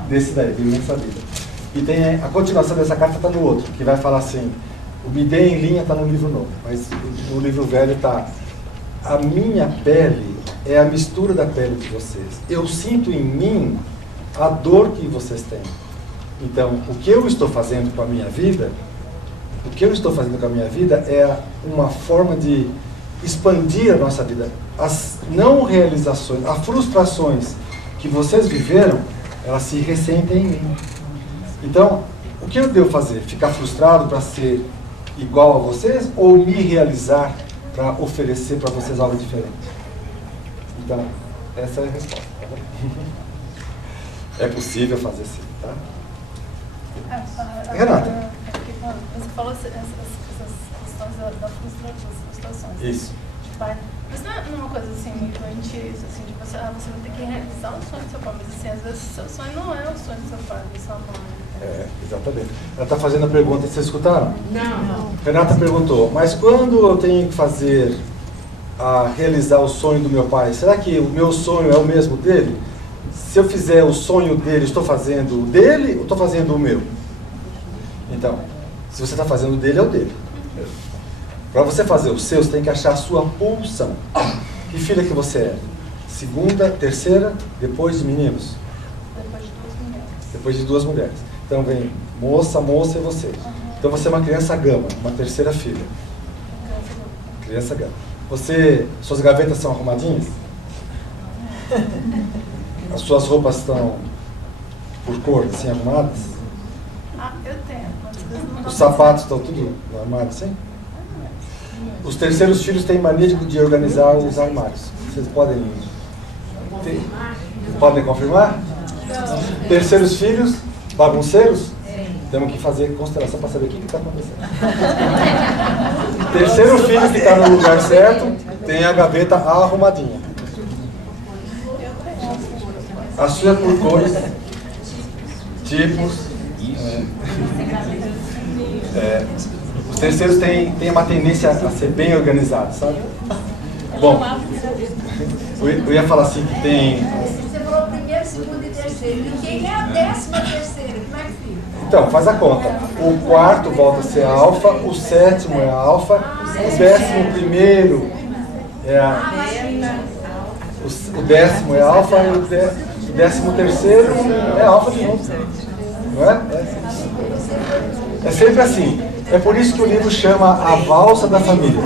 Desse daí, de Imensa Vida. E tem a continuação dessa carta está no outro, que vai falar assim: o Me Dê em Linha está no livro novo, mas no livro velho está: a minha pele é a mistura da pele de vocês. Eu sinto em mim a dor que vocês têm. Então, o que eu estou fazendo com a minha vida, é uma forma de expandir a nossa vida. As não realizações, as frustrações que vocês viveram, elas se ressentem em mim. Então, o que eu devo fazer? Ficar frustrado para ser igual a vocês ou me realizar para oferecer para vocês algo diferente? Então, essa é a resposta. É possível fazer sim, tá? Renata. Você falou essas questões das frustrações. Isso. Mas não é uma coisa assim muito antiga, assim, de você vai ter que realizar o sonho do seu pai, mas assim, às vezes o seu sonho não é o sonho do seu pai, da sua mãe. Exatamente. Ela está fazendo a pergunta, vocês escutaram? Não. Renata perguntou: mas quando eu tenho que realizar o sonho do meu pai, será que o meu sonho é o mesmo dele? Se eu fizer o sonho dele, estou fazendo o dele ou estou fazendo o meu? Então, se você está fazendo o dele, é o dele. Para você fazer o seu, você tem que achar a sua pulsão. Que filha que você é? Segunda, terceira, depois de meninos? Depois de duas mulheres. Então vem moça e você. Então você é uma criança gama, uma terceira filha. Criança gama. Suas gavetas são arrumadinhas? As suas roupas estão por cor, assim, arrumadas? Eu tenho. Os sapatos estão tudo no armário, assim? Os terceiros filhos têm mania de organizar os armários. Vocês podem confirmar? Terceiros filhos, bagunceiros? Temos que fazer constelação para saber o que está acontecendo. O terceiro filho que está no lugar certo tem a gaveta arrumadinha. A sua é por cores, tipos. Os terceiros têm uma tendência a ser bem organizados, sabe? Bom, eu ia falar assim que tem... Você falou primeiro, segundo e terceiro. E quem é a 13ª? Como é que fica? Então, faz a conta. O quarto volta a ser alfa, o sétimo é alfa, o 11º é a... O 10º é alfa e o 13º é alfa de novo. Não é? É sempre assim. É por isso que o livro chama A Valsa da Família.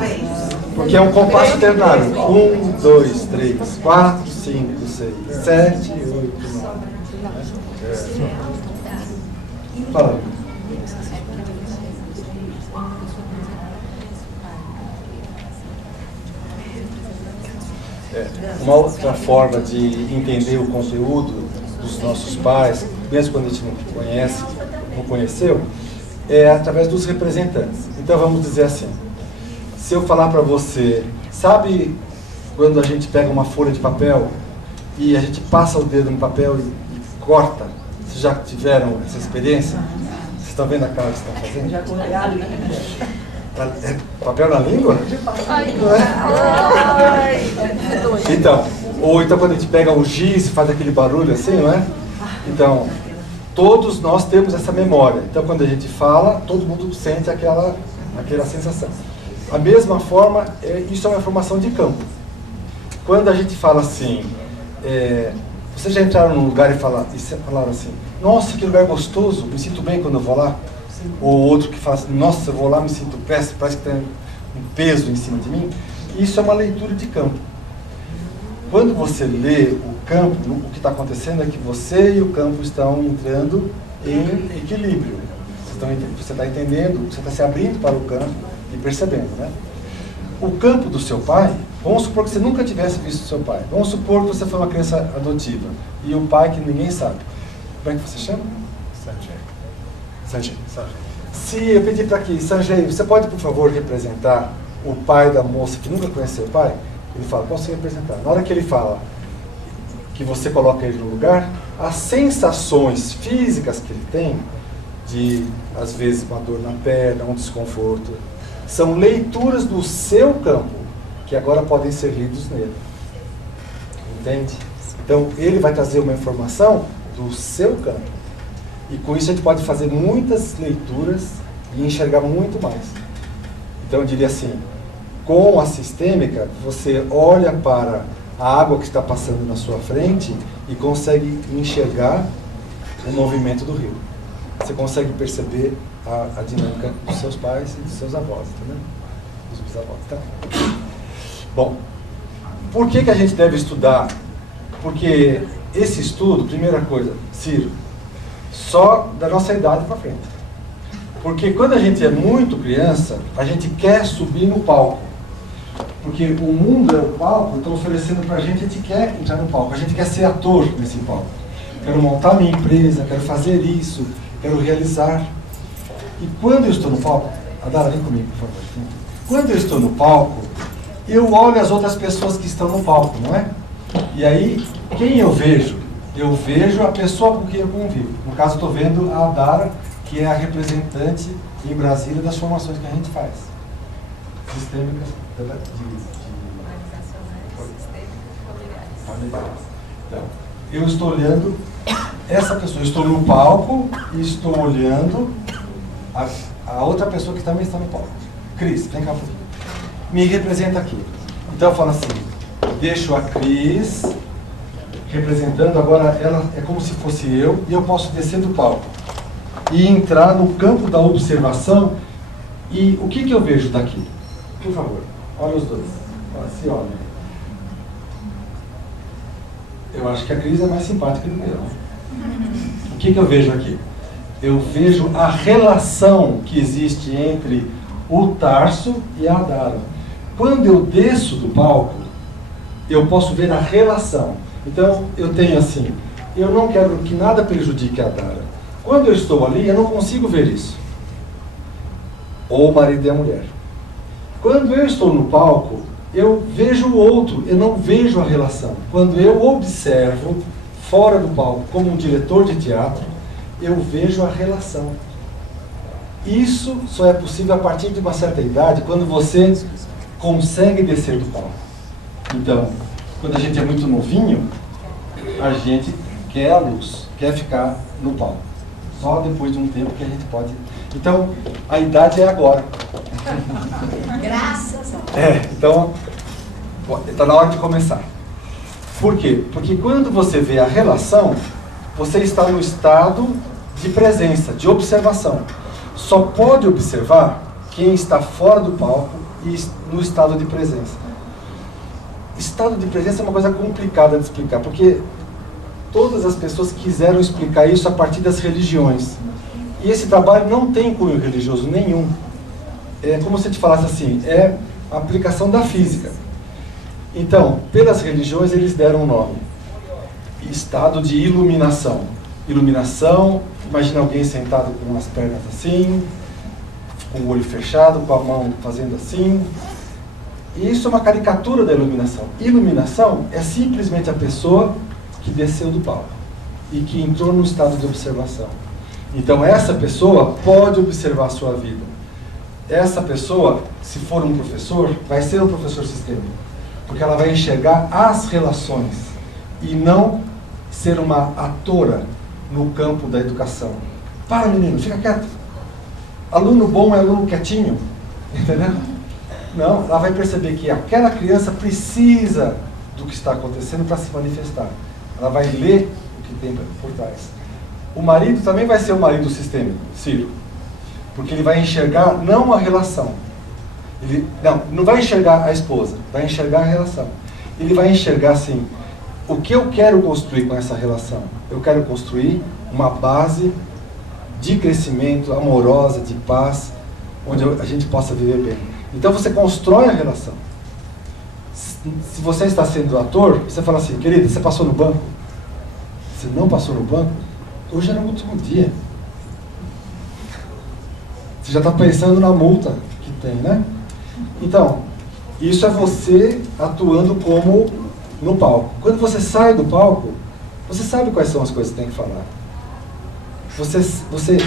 Porque é um compasso ternário. 1, 2, 3, 4, 5, 6, 7, 8, 9. Fala. Uma outra forma de entender o conteúdo dos nossos pais, mesmo quando a gente não conheceu, é através dos representantes. Então vamos dizer assim, se eu falar para você, sabe quando a gente pega uma folha de papel e a gente passa o dedo no papel e corta? Vocês já tiveram essa experiência? Vocês estão vendo a cara que estão fazendo? Já cortei a língua. Papel na língua? Então, ou então quando a gente pega o giz e faz aquele barulho assim, não é? Então, todos nós temos essa memória. Então, quando a gente fala, todo mundo sente aquela sensação. A mesma forma, isso é uma informação de campo. Quando a gente fala assim, vocês já entraram num lugar e falaram assim, nossa, que lugar gostoso, me sinto bem quando eu vou lá? Ou outro que fala assim, nossa, eu vou lá, me sinto péssimo, parece que tem um peso em cima de mim. Isso é uma leitura de campo. Quando você lê o campo, o que está acontecendo é que você e o campo estão entrando em equilíbrio. Você está entendendo, você está se abrindo para o campo e percebendo, né? O campo do seu pai, vamos supor que você nunca tivesse visto o seu pai. Vamos supor que você foi uma criança adotiva e o pai que ninguém sabe. Como é que você chama? Sanjay. Se eu pedir para aqui, Sanjay, você pode, por favor, representar o pai da moça que nunca conheceu o pai? Ele fala, posso representar. Na hora que ele fala que você coloca ele no lugar, as sensações físicas que ele tem, de, às vezes, uma dor na perna, um desconforto, são leituras do seu campo, que agora podem ser lidos nele. Entende? Então, ele vai trazer uma informação do seu campo. E com isso a gente pode fazer muitas leituras e enxergar muito mais. Então eu diria assim, com a sistêmica, você olha para a água que está passando na sua frente e consegue enxergar o movimento do rio. Você consegue perceber a dinâmica dos seus pais e dos seus avós, entendeu? Dos bisavós, tá? Bom, por que a gente deve estudar? Porque esse estudo, primeira coisa, Ciro, só da nossa idade para frente. Porque quando a gente é muito criança, a gente quer subir no palco. Porque o mundo é o palco, então oferecendo para a gente quer entrar no palco. A gente quer ser ator nesse palco. Quero montar minha empresa, quero fazer isso, quero realizar. E quando eu estou no palco, Adara, vem comigo, por favor. Quando eu estou no palco, eu olho as outras pessoas que estão no palco, não é? E aí, quem eu vejo? Eu vejo a pessoa com quem eu convivo. No caso, eu estou vendo a Adara, que é a representante em Brasília das formações que a gente faz. Sistêmicas familiares. Então, eu estou olhando essa pessoa. Eu estou no palco e estou olhando a outra pessoa que também está no palco. Cris, vem cá um pouquinho. Me representa aqui. Então eu falo assim, deixo a Cris representando, agora ela é como se fosse eu, e eu posso descer do palco e entrar no campo da observação. E o que eu vejo daqui? Por favor, olha os dois. Se olhem. Eu acho que a Cris é mais simpática do que eu. O que eu vejo aqui? Eu vejo a relação que existe entre o Tarso e a Adara. Quando eu desço do palco, eu posso ver a relação. Então, eu tenho assim, eu não quero que nada prejudique a Adara. Quando eu estou ali, eu não consigo ver isso. Ou o marido e a mulher. Quando eu estou no palco, eu vejo o outro, eu não vejo a relação. Quando eu observo fora do palco, como um diretor de teatro, eu vejo a relação. Isso só é possível a partir de uma certa idade, quando você consegue descer do palco. Então, quando a gente é muito novinho, a gente quer a luz, quer ficar no palco. Só depois de um tempo que a gente pode... Então, a idade é agora. Graças a Deus. Então, está na hora de começar. Por quê? Porque quando você vê a relação, você está no estado de presença, de observação. Só pode observar quem está fora do palco e no estado de presença. Estado de presença é uma coisa complicada de explicar, porque todas as pessoas quiseram explicar isso a partir das religiões. E esse trabalho não tem cunho religioso nenhum. É como se te falasse assim, é a aplicação da física. Então, pelas religiões eles deram um nome. Estado de iluminação. Iluminação, imagina alguém sentado com as pernas assim, com o olho fechado, com a mão fazendo assim. E isso é uma caricatura da iluminação. Iluminação é simplesmente a pessoa que desceu do palco e que entrou no estado de observação. Então essa pessoa pode observar a sua vida. Essa pessoa, se for um professor, vai ser um professor sistêmico, porque ela vai enxergar as relações e não ser uma atora no campo da educação. Para, menino, fica quieto. Aluno bom é aluno quietinho, entendeu? Não, ela vai perceber que aquela criança precisa do que está acontecendo para se manifestar. Ela vai ler o que tem por trás. O marido também vai ser o marido sistêmico, Ciro, porque ele vai enxergar não a relação. Ele não vai enxergar a esposa, vai enxergar a relação. Ele vai enxergar assim, o que eu quero construir com essa relação? Eu quero construir uma base de crescimento amorosa, de paz, onde a gente possa viver bem. Então você constrói a relação. Se você está sendo ator, você fala assim, querida, você passou no banco? Você não passou no banco? Hoje era o último dia. Você já está pensando na multa que tem, né? Então, isso é você atuando como no palco. Quando você sai do palco, você sabe quais são as coisas que tem que falar. Você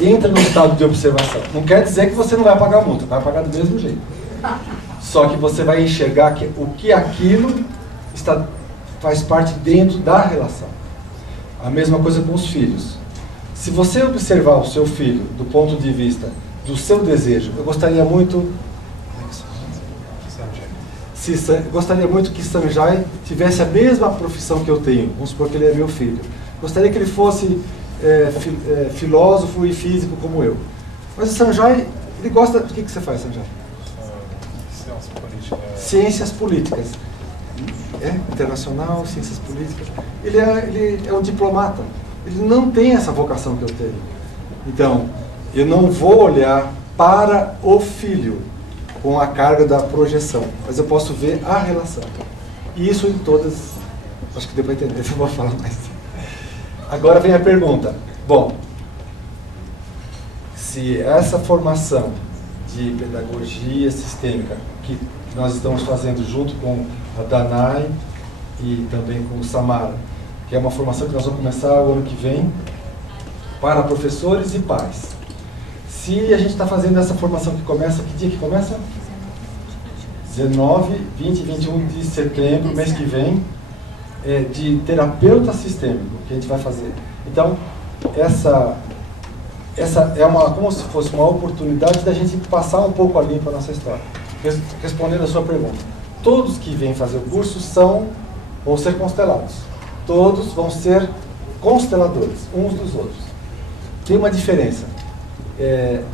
entra no estado de observação. Não quer dizer que você não vai pagar a multa, vai pagar do mesmo jeito. Só que você vai enxergar que o que aquilo faz parte dentro da relação. A mesma coisa com os filhos. Se você observar o seu filho do ponto de vista do seu desejo, eu gostaria muito que Sanjay tivesse a mesma profissão que eu tenho. Vamos supor que ele é meu filho. Gostaria que ele fosse filósofo e físico como eu. Mas o Sanjay, ele gosta... O que você faz, Sanjay? Ciências políticas. Internacional, ciências políticas. Ele é um diplomata. Ele não tem essa vocação que eu tenho. Então, eu não vou olhar para o filho com a carga da projeção, mas eu posso ver a relação. E isso em todas... Acho que deu para entender, eu vou falar mais. Agora vem a pergunta. Bom, se essa formação de pedagogia sistêmica que nós estamos fazendo junto com a Danai e também com o Samara, que é uma formação que nós vamos começar o ano que vem para professores e pais. Se a gente está fazendo essa formação que começa, que dia que começa? 19, 20 e 21 de setembro, mês que vem, de terapeuta sistêmico, que a gente vai fazer. Então, essa é como se fosse uma oportunidade da gente passar um pouco a limpo a nossa história. Respondendo a sua pergunta, todos que vêm fazer o curso vão ser constelados. Todos vão ser consteladores, uns dos outros. Tem uma diferença.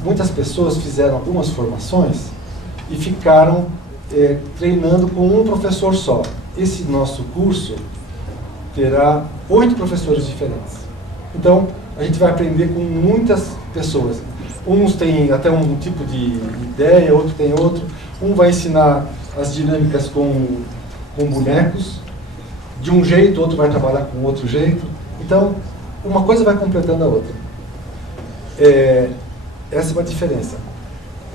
Muitas pessoas fizeram algumas formações e ficaram treinando com um professor só. Esse nosso curso terá 8 professores diferentes. Então, a gente vai aprender com muitas pessoas. Uns têm até um tipo de ideia, outro tem outro. Um vai ensinar as dinâmicas com bonecos, de um jeito, outro vai trabalhar com outro jeito. Então, uma coisa vai completando a outra. essa é uma diferença.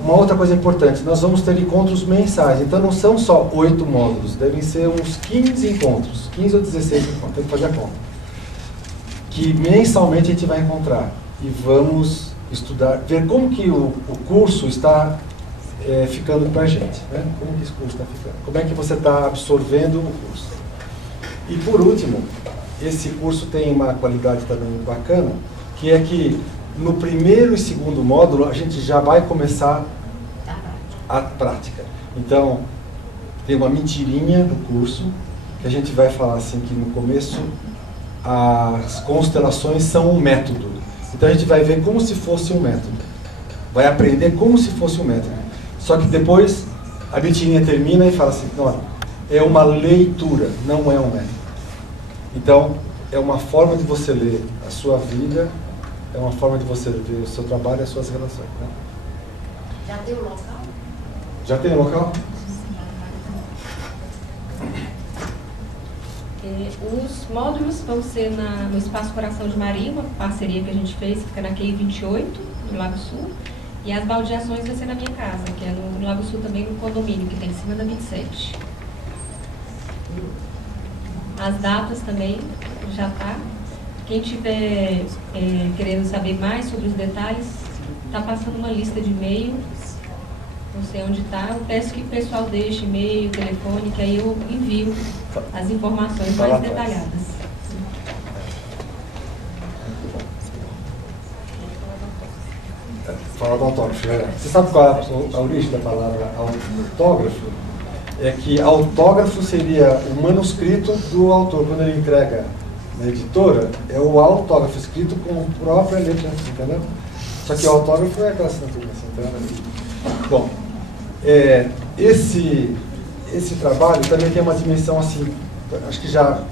Uma outra coisa importante, nós vamos ter encontros mensais, então não são só 8 módulos, devem ser uns 15 encontros, 15 ou 16 encontros, tem que fazer a conta. Que mensalmente a gente vai encontrar e vamos estudar, ver como que o curso está ficando para a gente, né? Como que esse curso está ficando, como é que você está absorvendo o curso. E por último, esse curso tem uma qualidade também bacana, que é que no primeiro e segundo módulo a gente já vai começar a prática. Então, tem uma mentirinha no curso, que a gente vai falar assim, que no começo as constelações são um método. Então a gente vai ver como se fosse um método. Vai aprender como se fosse um método. Só que depois a mentirinha termina e fala assim, não, é uma leitura, não é um método. Então, é uma forma de você ler a sua vida, é uma forma de você ver o seu trabalho e as suas relações. Né? Já tem o local? Já tem o local? Os módulos vão ser no Espaço Coração de Maria, uma parceria que a gente fez, fica na QI 28, no Lago Sul. E as baldeações vai ser na minha casa, que é no Lago Sul também, no condomínio, que tem em cima da 27. As datas também já tá. Quem tiver querendo saber mais sobre os detalhes, está passando uma lista de e-mail, não sei onde está. Eu peço que o pessoal deixe e-mail, telefone, que aí eu envio as informações mais detalhadas. Fala do autógrafo. Você sabe qual é a origem da palavra autógrafo? É que autógrafo seria o manuscrito do autor, quando ele entrega na editora, é o autógrafo escrito com a própria letra, entendeu? Só que o autógrafo é aquela assinatura, entendeu? Bom, esse trabalho também tem uma dimensão assim, acho que já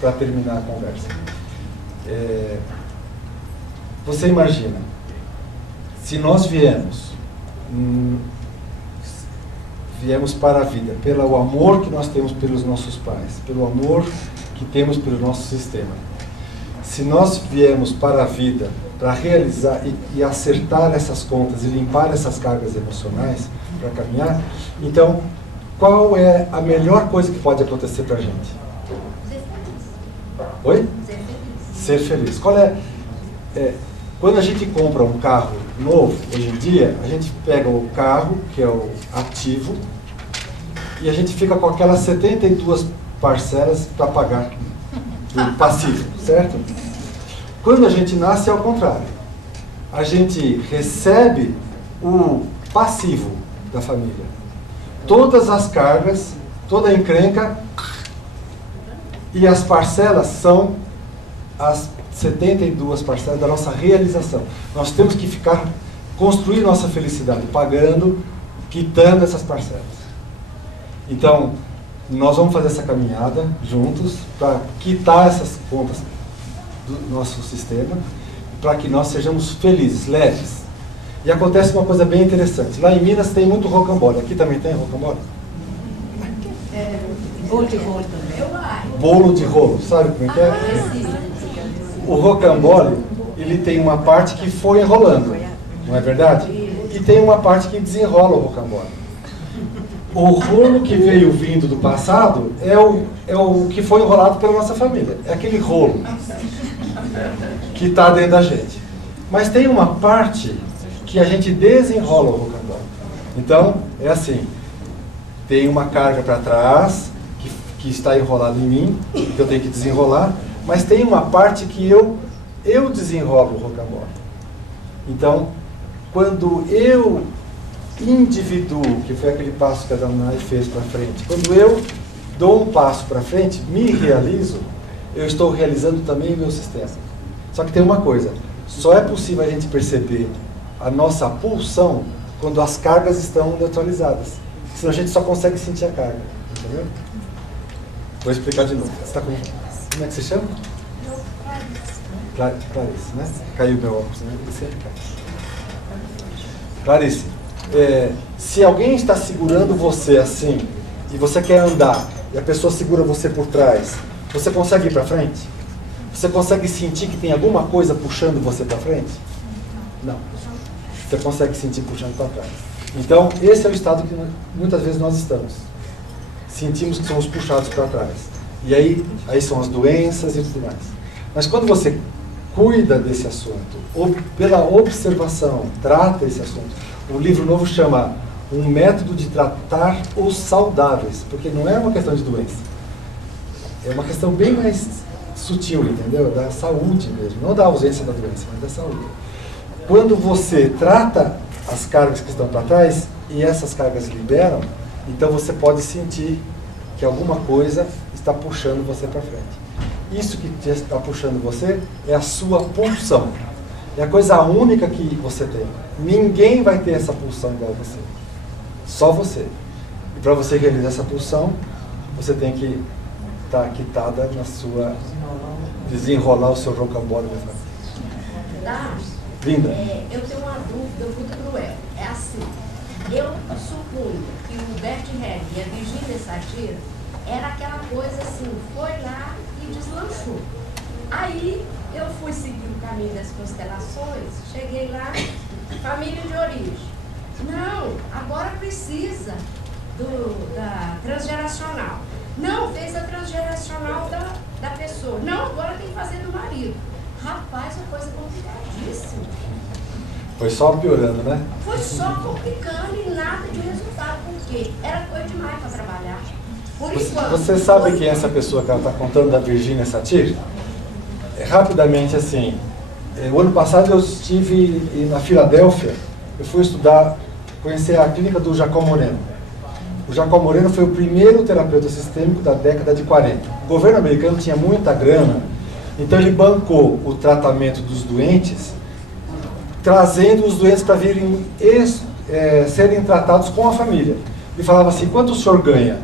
para terminar a conversa. Você imagina, se nós viemos para a vida, pelo amor que nós temos pelos nossos pais, pelo amor que temos pelo nosso sistema. Se nós viemos para a vida para realizar e acertar essas contas e limpar essas cargas emocionais para caminhar, então qual é a melhor coisa que pode acontecer para a gente? Oi? Ser feliz. Qual quando a gente compra um carro novo, hoje em dia, a gente pega o carro, que é o ativo, e a gente fica com aquelas 72 parcelas para pagar do passivo, certo? Quando a gente nasce é ao contrário. A gente recebe o passivo da família. Todas as cargas, toda a encrenca, e as parcelas são as 72 parcelas da nossa realização. Nós temos que construir nossa felicidade, pagando, quitando essas parcelas. Então, nós vamos fazer essa caminhada juntos para quitar essas contas do nosso sistema, para que nós sejamos felizes, leves. E acontece uma coisa bem interessante. Lá em Minas tem muito rocambole. Aqui também tem rocambole? Bolo de rolo também. Bolo de rolo, sabe como é que é? O rocambole, ele tem uma parte que foi enrolando, não é verdade? E tem uma parte que desenrola o rocambole. O rolo que veio vindo do passado é o que foi enrolado pela nossa família. É aquele rolo que está dentro da gente. Mas tem uma parte que a gente desenrola o rocambole. Então, é assim, tem uma carga para trás que está enrolada em mim, que eu tenho que desenrolar, mas tem uma parte que eu desenrolo o rocambole. Então, quando eu individuo, que foi aquele passo que a Damnai fez para frente, quando eu dou um passo para frente, me realizo, eu estou realizando também o meu sistema. Só que tem uma coisa, só é possível a gente perceber a nossa pulsão quando as cargas estão neutralizadas. Senão a gente só consegue sentir a carga. Entendeu? Vou explicar de novo. Você tá com... Como é que você chama? Clarice, né? Caiu meu óculos, né? Ele sempre cai. Clarice, se alguém está segurando você assim, e você quer andar, e a pessoa segura você por trás, você consegue ir para frente? Você consegue sentir que tem alguma coisa puxando você para frente? Não. Você consegue sentir puxando para trás. Então, esse é o estado que muitas vezes nós estamos. Sentimos que somos puxados para trás. E aí são as doenças e tudo mais. Mas quando você cuida desse assunto, ou pela observação, trata esse assunto, o livro novo chama Um Método de Tratar os Saudáveis, porque não é uma questão de doença. É uma questão bem mais sutil, entendeu? Da saúde mesmo, não da ausência da doença, mas da saúde. Quando você trata as cargas que estão para trás e essas cargas liberam, então você pode sentir que alguma coisa está puxando você para frente. Isso que está puxando você é a sua pulsão. É a coisa única que você tem. Ninguém vai ter essa pulsão igual a você. Só você. E para você realizar essa pulsão, você tem que estar quitada na sua... desenrolar o seu rocambole. Linda. Eu tenho uma dúvida muito cruel. É assim, eu suponho que o Bert Helling e a Virginia Satir era aquela coisa assim, foi lá e deslanchou. Aí eu fui seguir o caminho das constelações, cheguei lá, família de origem. Não, agora precisa da transgeracional. Não, fez a transgeracional da pessoa. Não, agora tem que fazer do marido. Rapaz, uma coisa complicadíssima. Foi só piorando, né? Foi só complicando e nada de resultado, porque era coisa demais para trabalhar. Por enquanto. Você sabe quem é essa pessoa que ela está contando, da Virginia Satir? Rapidamente, assim, o ano passado eu estive na Filadélfia, eu fui estudar, conhecer a clínica do Jacó Moreno. O Jacó Moreno foi o primeiro terapeuta sistêmico da década de 40. O governo americano tinha muita grana, então ele bancou o tratamento dos doentes, trazendo os doentes para virem serem tratados com a família. Ele falava assim, quanto o senhor ganha?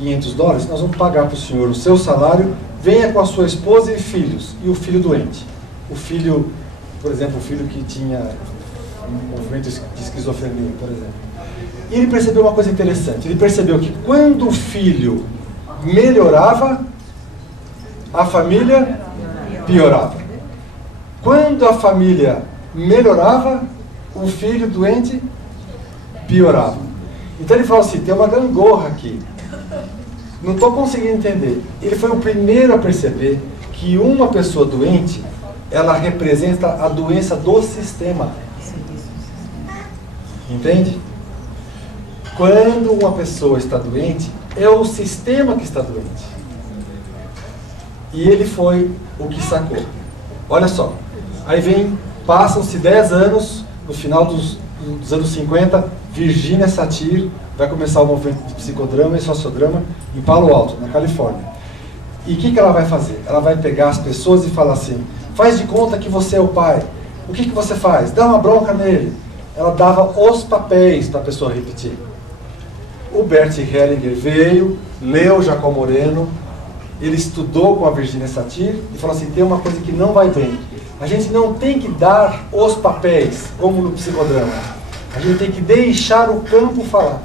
$500, nós vamos pagar para o senhor o seu salário, venha com a sua esposa e filhos, e o filho doente. O filho, por exemplo, o filho que tinha um movimento de esquizofrenia, por exemplo. E ele percebeu uma coisa interessante, ele percebeu que quando o filho melhorava, a família piorava. Quando a família melhorava, o filho doente piorava. Então ele falou assim, tem uma gangorra aqui. Não estou conseguindo entender. Ele foi o primeiro a perceber que uma pessoa doente, ela representa a doença do sistema. Entende? Quando uma pessoa está doente, é o sistema que está doente. E ele foi o que sacou. Olha só, aí passam-se 10 anos, no final dos anos 50, Virginia Satir vai começar o movimento de psicodrama e sociodrama em Palo Alto, na Califórnia. E o que ela vai fazer? Ela vai pegar as pessoas e falar assim, faz de conta que você é o pai. O que você faz? Dá uma bronca nele. Ela dava os papéis para a pessoa repetir. O Bert Hellinger veio, leu Jacó Moreno, ele estudou com a Virginia Satir e falou assim, tem uma coisa que não vai bem. A gente não tem que dar os papéis, como no psicodrama. A gente tem que deixar o campo falar.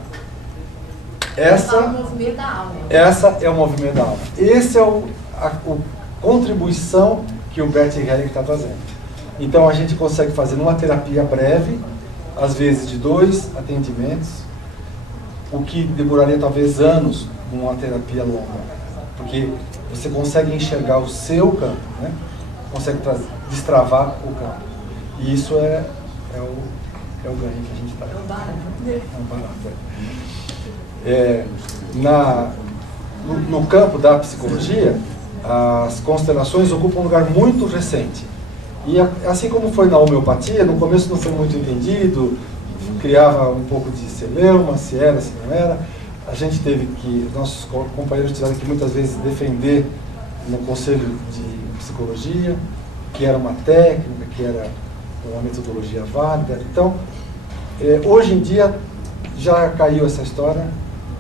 Essa é o movimento da alma. Esse é a contribuição que o Bert Hellinger está trazendo. Então a gente consegue fazer numa terapia breve, às vezes de 2 atendimentos, o que demoraria talvez anos numa terapia longa. Porque você consegue enxergar o seu campo, né? Consegue destravar o campo. E isso é o ganho que a gente está. É um barato. No campo da psicologia, as constelações ocupam um lugar muito recente. E assim como foi na homeopatia, no começo não foi muito entendido, criava um pouco de celeuma, se era, se não era. A gente teve que, nossos companheiros tiveram que muitas vezes defender no Conselho de Psicologia, que era uma técnica, que era uma metodologia válida. Então, hoje em dia já caiu essa história,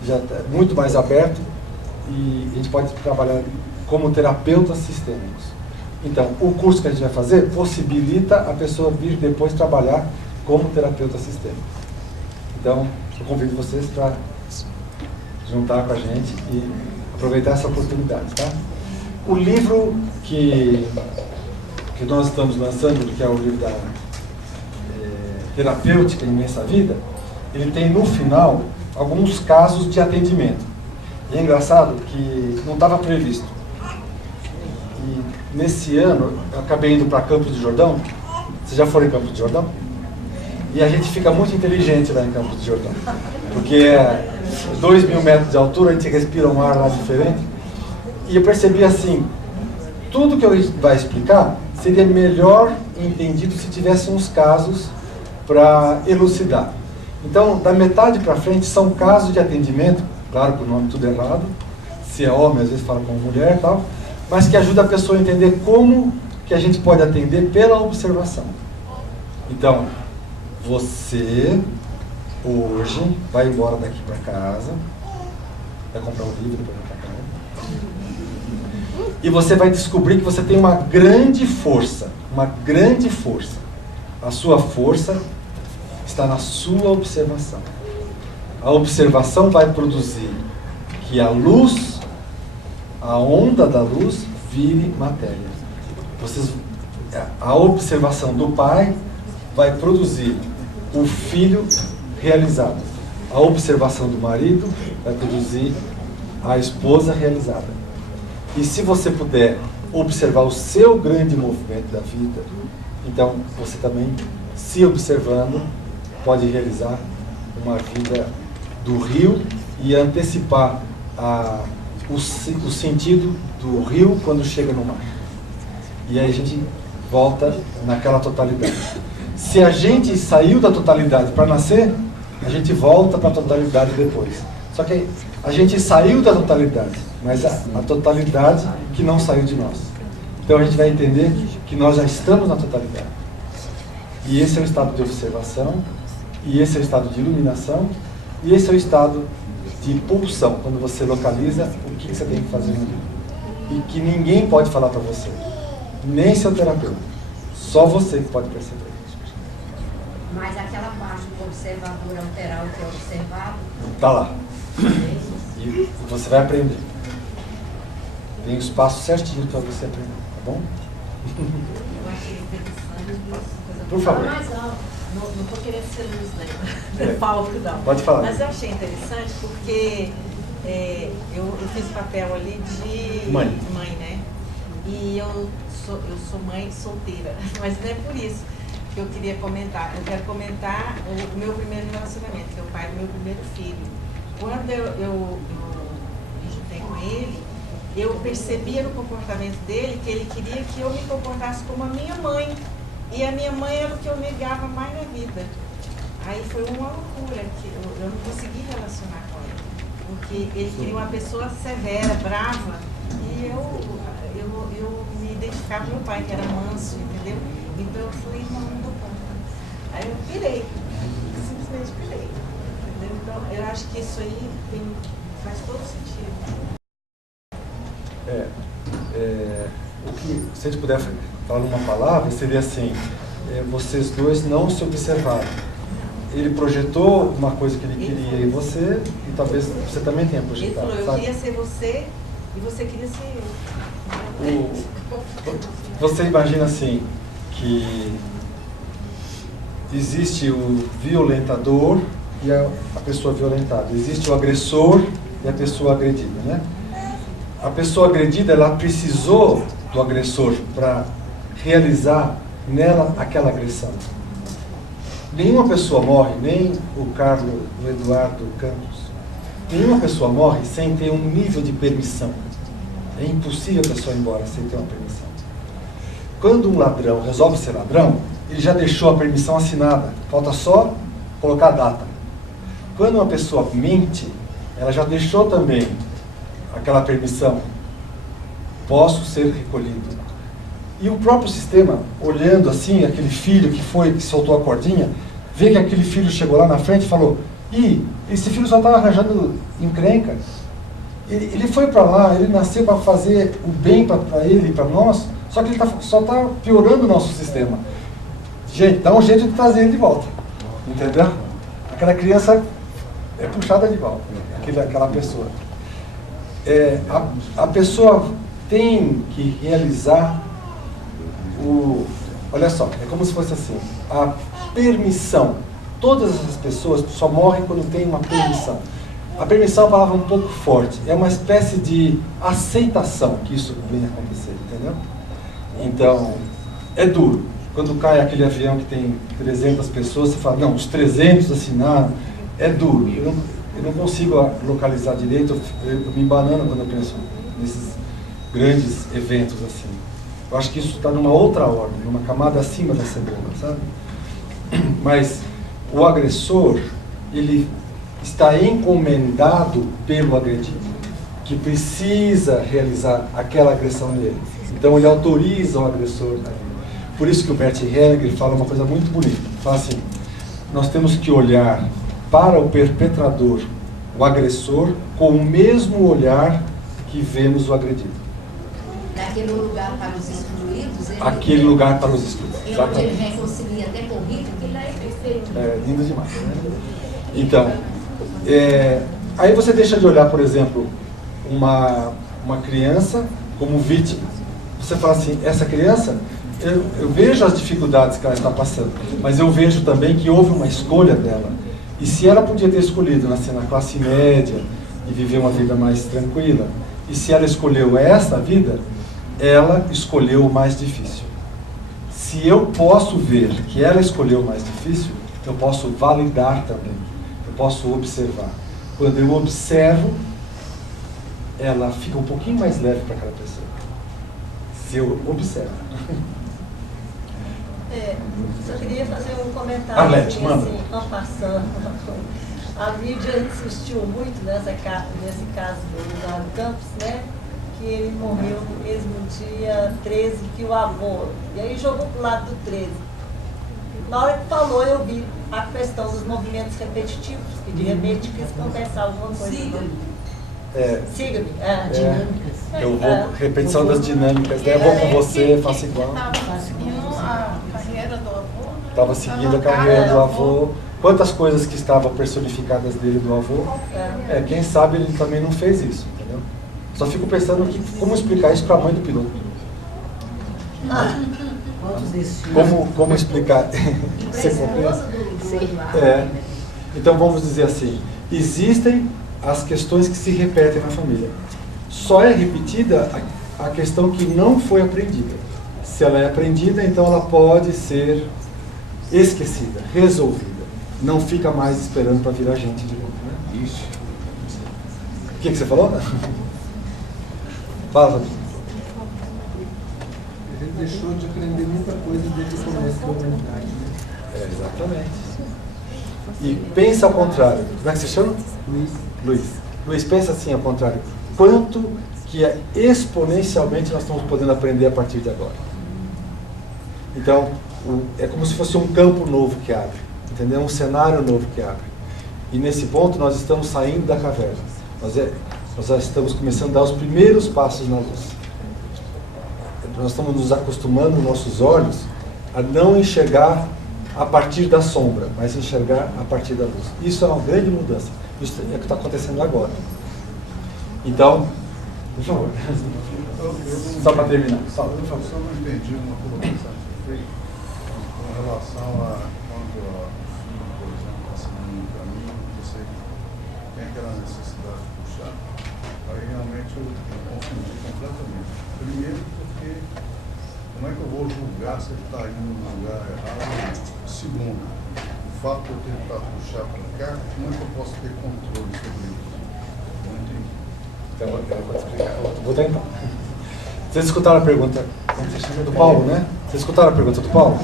já está muito mais aberto e a gente pode trabalhar como terapeutas sistêmicos. Então, o curso que a gente vai fazer possibilita a pessoa vir depois trabalhar como terapeuta sistêmico. Então, eu convido vocês para juntar com a gente e aproveitar essa oportunidade, tá? O livro que nós estamos lançando, que é o livro da terapêutica Imensa Vida, ele tem no final alguns casos de atendimento. E é engraçado que não estava previsto. E nesse ano, eu acabei indo para Campos do Jordão. Vocês já foram em Campos do Jordão? E a gente fica muito inteligente lá em Campos do Jordão. Porque é 2.000 metros de altura, a gente respira um ar lá diferente. E eu percebi assim, tudo que a gente vai explicar seria melhor entendido se tivesse uns casos para elucidar. Então, da metade para frente, são casos de atendimento, claro que o nome tudo errado, se é homem, às vezes fala como mulher e tal, mas que ajuda a pessoa a entender como que a gente pode atender pela observação. Então, você hoje vai embora daqui para casa, vai comprar um livro para ir para casa, e você vai descobrir que você tem uma grande força, uma grande força. A sua força está na sua observação. A observação vai produzir que a luz, a onda da luz, vire matéria. A observação do pai vai produzir o filho realizado. A observação do marido vai produzir a esposa realizada. E se você puder observar o seu grande movimento da vida, então você também, se observando, pode realizar uma vida do rio e antecipar o sentido do rio quando chega no mar. E aí a gente volta naquela totalidade. Se a gente saiu da totalidade para nascer, a gente volta para a totalidade depois. Só que a gente saiu da totalidade, mas a totalidade que não saiu de nós. Então a gente vai entender que nós já estamos na totalidade. E esse é o estado de observação, e esse é o estado de iluminação, e esse é o estado de pulsão, quando você localiza o que você tem que fazer no dia. E que ninguém pode falar para você, nem seu terapeuta. Só você que pode perceber. Mas aquela parte do observador alterar o que é observado... Está lá. E você vai aprender. Tem os passos certinhos para você aprender, tá bom? Eu achei interessante isso. Por favor. Não estou querendo ser luz, né? É. Palco, não. Pode falar. Mas eu achei interessante porque eu fiz o papel ali de Mãe, né? E eu sou mãe solteira, mas não é por isso que eu queria comentar. Eu quero comentar o meu primeiro relacionamento, que é o pai do meu primeiro filho. Quando eu me juntei com ele, eu percebia no comportamento dele que ele queria que eu me comportasse como a minha mãe. E a minha mãe era o que eu negava mais na vida. Aí foi uma loucura, que eu não consegui relacionar com ele. Porque ele queria uma pessoa severa, brava, e eu me identificava com meu pai, que era manso, entendeu? Então eu falei, não dou conta. Aí eu pirei, simplesmente pirei. Entendeu? Então eu acho que isso aí faz todo sentido. O que, se a gente puder falar uma palavra, seria assim, vocês dois não se observaram. Ele projetou uma coisa que ele queria em você, e talvez você também tenha projetado. Ele falou, eu sabe? queria ser você, e você queria ser eu. Você imagina assim, que existe o violentador e a pessoa violentada. Existe o agressor e a pessoa agredida, né? A pessoa agredida, ela precisou do agressor para realizar nela aquela agressão. Nenhuma pessoa morre, nem o Carlos, o Eduardo Campos, nenhuma pessoa morre sem ter um nível de permissão. É impossível a pessoa ir embora sem ter uma permissão. Quando um ladrão resolve ser ladrão, ele já deixou a permissão assinada, falta só colocar a data. Quando uma pessoa mente, ela já deixou também aquela permissão, posso ser recolhido. E o próprio sistema, olhando assim, aquele filho que soltou a cordinha, vê que aquele filho chegou lá na frente e falou, esse filho só está arranjando encrenca. Ele foi para lá, ele nasceu para fazer o bem para ele e para nós, só que ele só está piorando o nosso sistema. Gente, dá um jeito de trazer ele de volta, entendeu? Aquela criança é puxada de volta, aquela pessoa. A pessoa tem que realizar olha só, é como se fosse assim, a permissão. Todas essas pessoas só morrem quando tem uma permissão. A permissão é uma palavra um pouco forte. É uma espécie de aceitação que isso vem acontecer, entendeu? Então, é duro. Quando cai aquele avião que tem 300 pessoas, você fala, não, os 300 assinaram. É duro. Eu não consigo localizar direito, eu me embanano quando eu penso nesses grandes eventos assim. Eu acho que isso está numa outra ordem, numa camada acima da cebola, sabe? Mas o agressor, ele está encomendado pelo agredido, que precisa realizar aquela agressão nele. Então ele autoriza o agressor. Por isso que o Bert Hellinger fala uma coisa muito bonita. Fala assim, nós temos que olhar para o perpetrador, o agressor, com o mesmo olhar que vemos o agredido. Naquele lugar para os excluídos, Aquele lugar para os excluídos. É onde ele reconcilia até com o rico, que lá é perfeito. É lindo demais, né? Então, aí você deixa de olhar, por exemplo, uma criança como vítima. Você fala assim, essa criança, eu vejo as dificuldades que ela está passando, mas eu vejo também que houve uma escolha dela. E se ela podia ter escolhido nascer na classe média e viver uma vida mais tranquila, e se ela escolheu essa vida, ela escolheu o mais difícil. Se eu posso ver que ela escolheu o mais difícil, eu posso validar também. Eu posso observar. Quando eu observo, ela fica um pouquinho mais leve para aquela pessoa. Se eu observo. Só queria fazer um comentário. Arlete, manda. Assim, en passant. A mídia insistiu muito nesse caso do Eduardo Campos, né? Que ele morreu no mesmo dia 13 que o avô. E aí jogou pro lado do 13. Na hora que falou, eu vi a questão dos movimentos repetitivos, que de repente quis compensar alguma coisa. Siga-me. Dinâmicas. Eu vou, repetição das dinâmicas, né? Eu vou com você, faço igual. Estava seguindo a carreira do avô. Estava seguindo a carreira do avô. Quantas coisas que estavam personificadas dele do avô. Quem sabe ele também não fez isso, entendeu? Só fico pensando como explicar isso para a mãe do piloto. Como explicar? Você compreende? Então vamos dizer assim, existem as questões que se repetem na família. Só é repetida a questão que não foi aprendida. Se ela é aprendida, então ela pode ser esquecida, resolvida. Não fica mais esperando para virar gente de novo. Né? Isso. O que você falou? Fala. Ele deixou de aprender muita coisa desde o começo da humanidade. Né? Exatamente. E pensa ao contrário. Como é que você chama? Luiz, pensa assim ao contrário. Quanto que exponencialmente nós estamos podendo aprender a partir de agora. Então, é como se fosse um campo novo que abre. Entendeu? Um cenário novo que abre. E nesse ponto nós estamos saindo da caverna. Nós já estamos começando a dar os primeiros passos na luz. Nós estamos nos acostumando, nossos olhos, a não enxergar a partir da sombra, mas enxergar a partir da luz. Isso é uma grande mudança. Isso é o que está acontecendo agora. Então, por favor. Só para terminar. Eu só não entendi uma colocação que foi com relação a quando a filha, por exemplo, está seguindo um caminho, você tem aquela necessidade de puxar. Aí realmente eu confundi completamente. Primeiro porque como é que eu vou julgar se ele está indo no lugar errado? Segundo, o fato de eu tentar puxar para cá, como é que eu posso ter controle sobre isso? Não entendi. Então, eu vou explicar. Vou tentar. Vocês escutaram a pergunta do Paulo, né? Vocês escutaram a pergunta do Paulo?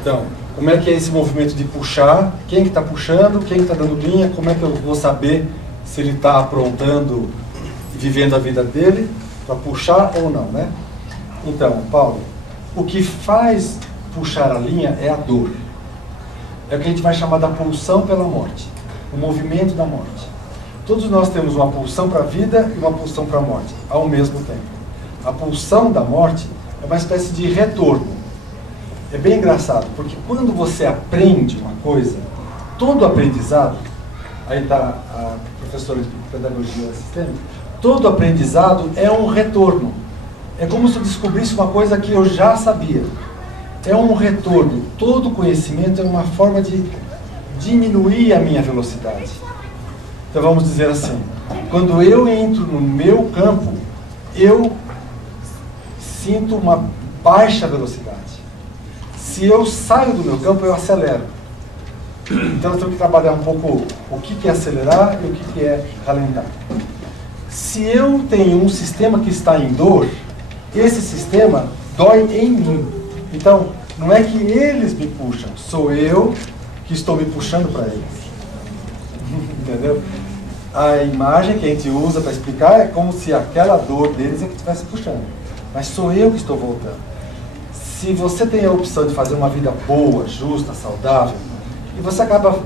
Então, como é que é esse movimento de puxar? Quem que está puxando? Quem que está dando linha? Como é que eu vou saber se ele está aprontando e vivendo a vida dele para puxar ou não, né? Então, Paulo, o que faz puxar a linha é a dor. É o que a gente vai chamar da pulsão pela morte. O movimento da morte. Todos nós temos uma pulsão para a vida e uma pulsão para a morte, ao mesmo tempo. A pulsão da morte é uma espécie de retorno. É bem engraçado, porque quando você aprende uma coisa, todo aprendizado, aí está a professora de pedagogia sistêmica, todo aprendizado é um retorno. É como se eu descobrisse uma coisa que eu já sabia. é um retorno. Todo conhecimento é uma forma de diminuir a minha velocidade. Então vamos dizer assim, quando eu entro no meu campo, eu sinto uma baixa velocidade. Se eu saio do meu campo, eu acelero. Então eu tenho que trabalhar um pouco o que é acelerar e o que é ralentar. Se eu tenho um sistema que está em dor, esse sistema dói em mim. Então, não é que eles me puxam, sou eu que estou me puxando para eles. Entendeu? A imagem que a gente usa para explicar é como se aquela dor deles é que estivesse puxando. Mas sou eu que estou voltando. Se você tem a opção de fazer uma vida boa, justa, saudável, e você acaba,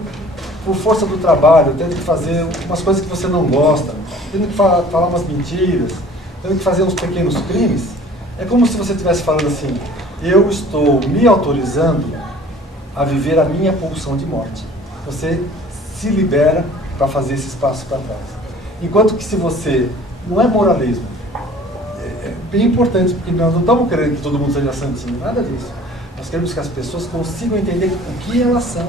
por força do trabalho, tendo que fazer umas coisas que você não gosta, tendo que falar umas mentiras, tendo que fazer uns pequenos crimes, é como se você estivesse falando assim, eu estou me autorizando a viver a minha pulsão de morte. Você se libera para fazer esses passos para trás. Enquanto que se você, não é moralismo, é bem importante, porque nós não estamos querendo que todo mundo seja santinho, nada disso. Nós queremos que as pessoas consigam entender o que elas são.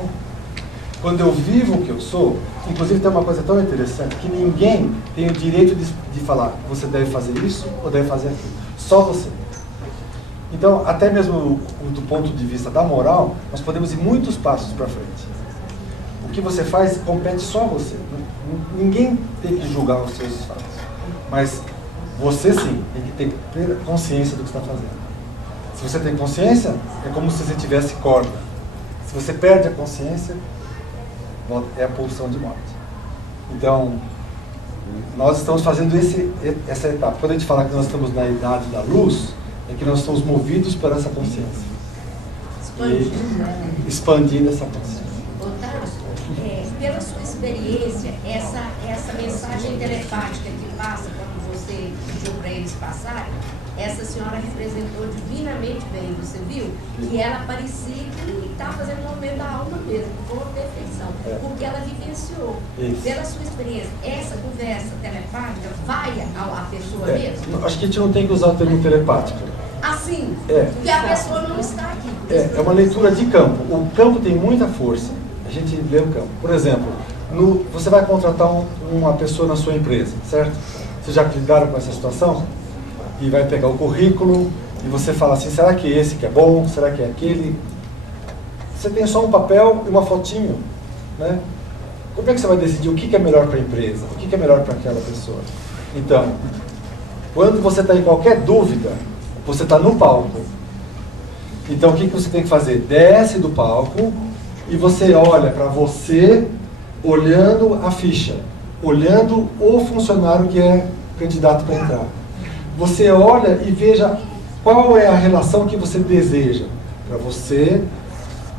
Quando eu vivo o que eu sou, inclusive tem uma coisa tão interessante, que ninguém tem o direito de falar, você deve fazer isso ou deve fazer aquilo. Só você. Então, até mesmo do ponto de vista da moral, nós podemos ir muitos passos para frente. O que você faz compete só a você. Ninguém tem que julgar os seus fatos. Mas você sim tem que ter consciência do que está fazendo. Se você tem consciência, é como se você tivesse corda. Se você perde a consciência, é a pulsão de morte. Então, nós estamos fazendo essa etapa. Quando a gente fala que nós estamos na idade da luz, é que nós estamos movidos por essa consciência. Expandindo essa consciência. Otávio, pela sua experiência, essa mensagem telepática que passa quando você pediu para eles passarem, essa senhora representou divinamente bem, você viu? Que ela parecia que estava fazendo o movimento da alma mesmo, com perfeição, porque ela vivenciou. Isso. Pela sua experiência, essa conversa telepática vai à pessoa mesmo? Acho que a gente não tem que usar o termo telepático. Assim, porque a pessoa não está aqui. É uma leitura de campo. O campo tem muita força. A gente lê o campo. Por exemplo, você vai contratar uma pessoa na sua empresa, certo? Vocês já lidaram com essa situação? E vai pegar o currículo e você fala assim, será que esse que é bom? Será que é aquele? Você tem só um papel e uma fotinho, né? Como é que você vai decidir o que é melhor para a empresa? O que é melhor para aquela pessoa? Então, quando você está em qualquer dúvida, você está no palco. Então, o que você tem que fazer? Desce do palco e você olha para você olhando a ficha, olhando o funcionário que é candidato para entrar. Você olha e veja qual é a relação que você deseja para você,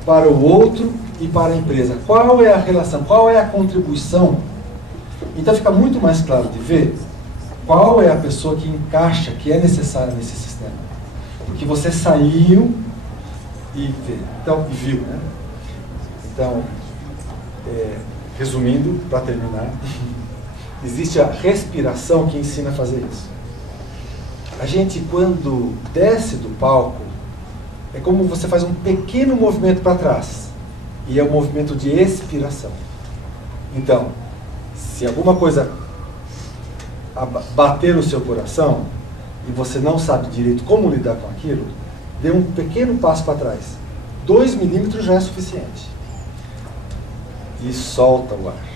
para o outro e para a empresa. Qual é a relação, qual é a contribuição? Então fica muito mais claro de ver qual é a pessoa que encaixa, que é necessária nesse sistema. Porque você saiu e viu, né? Então, resumindo, para terminar, existe a respiração que ensina a fazer isso. A gente, quando desce do palco, é como você faz um pequeno movimento para trás. E é um movimento de expiração. Então, se alguma coisa bater no seu coração, e você não sabe direito como lidar com aquilo, dê um pequeno passo para trás. 2 milímetros já é suficiente. E solta o ar.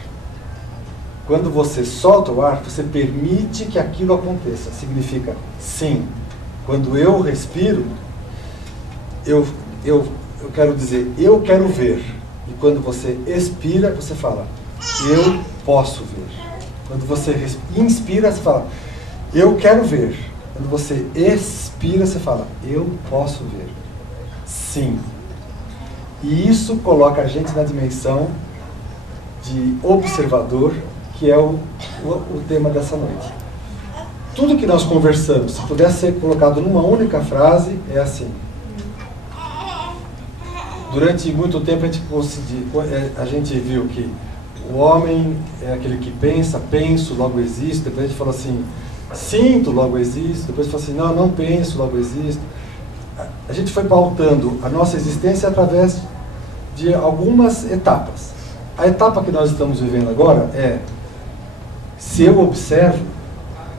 Quando você solta o ar, você permite que aquilo aconteça. Significa, sim, quando eu respiro, eu quero dizer, eu quero ver. E quando você expira, você fala, eu posso ver. Quando você inspira, você fala, eu quero ver. Quando você expira, você fala, eu posso ver. Sim. E isso coloca a gente na dimensão de observador, que é o tema dessa noite. Tudo que nós conversamos, se pudesse ser colocado numa única frase, é assim. Durante muito tempo a gente viu que o homem é aquele que pensa, penso, logo existo. Depois a gente falou assim, sinto, logo existo. Depois falou assim, não penso, logo existo. a gente foi pautando a nossa existência através de algumas etapas. A etapa que nós estamos vivendo agora é, se eu observo,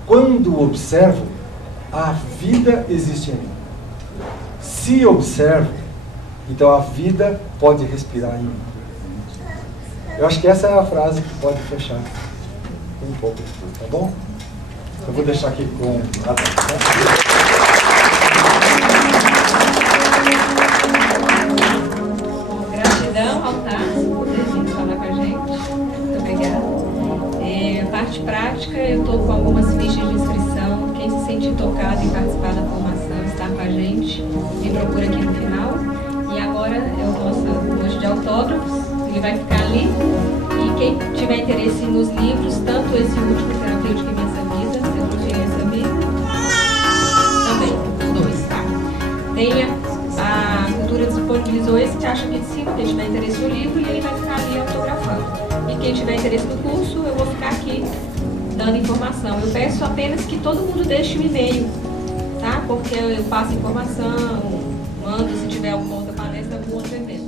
quando observo, a vida existe em mim. Se observo, então a vida pode respirar em mim. Eu acho que essa é a frase que pode fechar um pouco de tudo, tá bom? Eu vou deixar aqui com a Gratidão ao Tarso por ter vindo falar com a gente. Muito obrigada. Parte prática, eu estou com algumas fichas de inscrição. Quem se sentir tocado em participar da formação, está com a gente, me procura aqui no final. E agora é o nosso hoje de autógrafos. Ele vai ficar ali. E quem tiver interesse nos livros, tanto esse último, Terapêutica Imensa Vida, Teologia Imensa Vida, também, 2, tá? A Cultura disponibilizou esse caixa aqui de cima, quem tiver interesse no livro, e ele vai ficar ali autografando. E quem tiver interesse no curso, eu vou ficar aqui dando informação. Eu peço apenas que todo mundo deixe o e-mail, tá? Porque eu passo informação, mando se tiver alguma outra palestra, algum outro evento.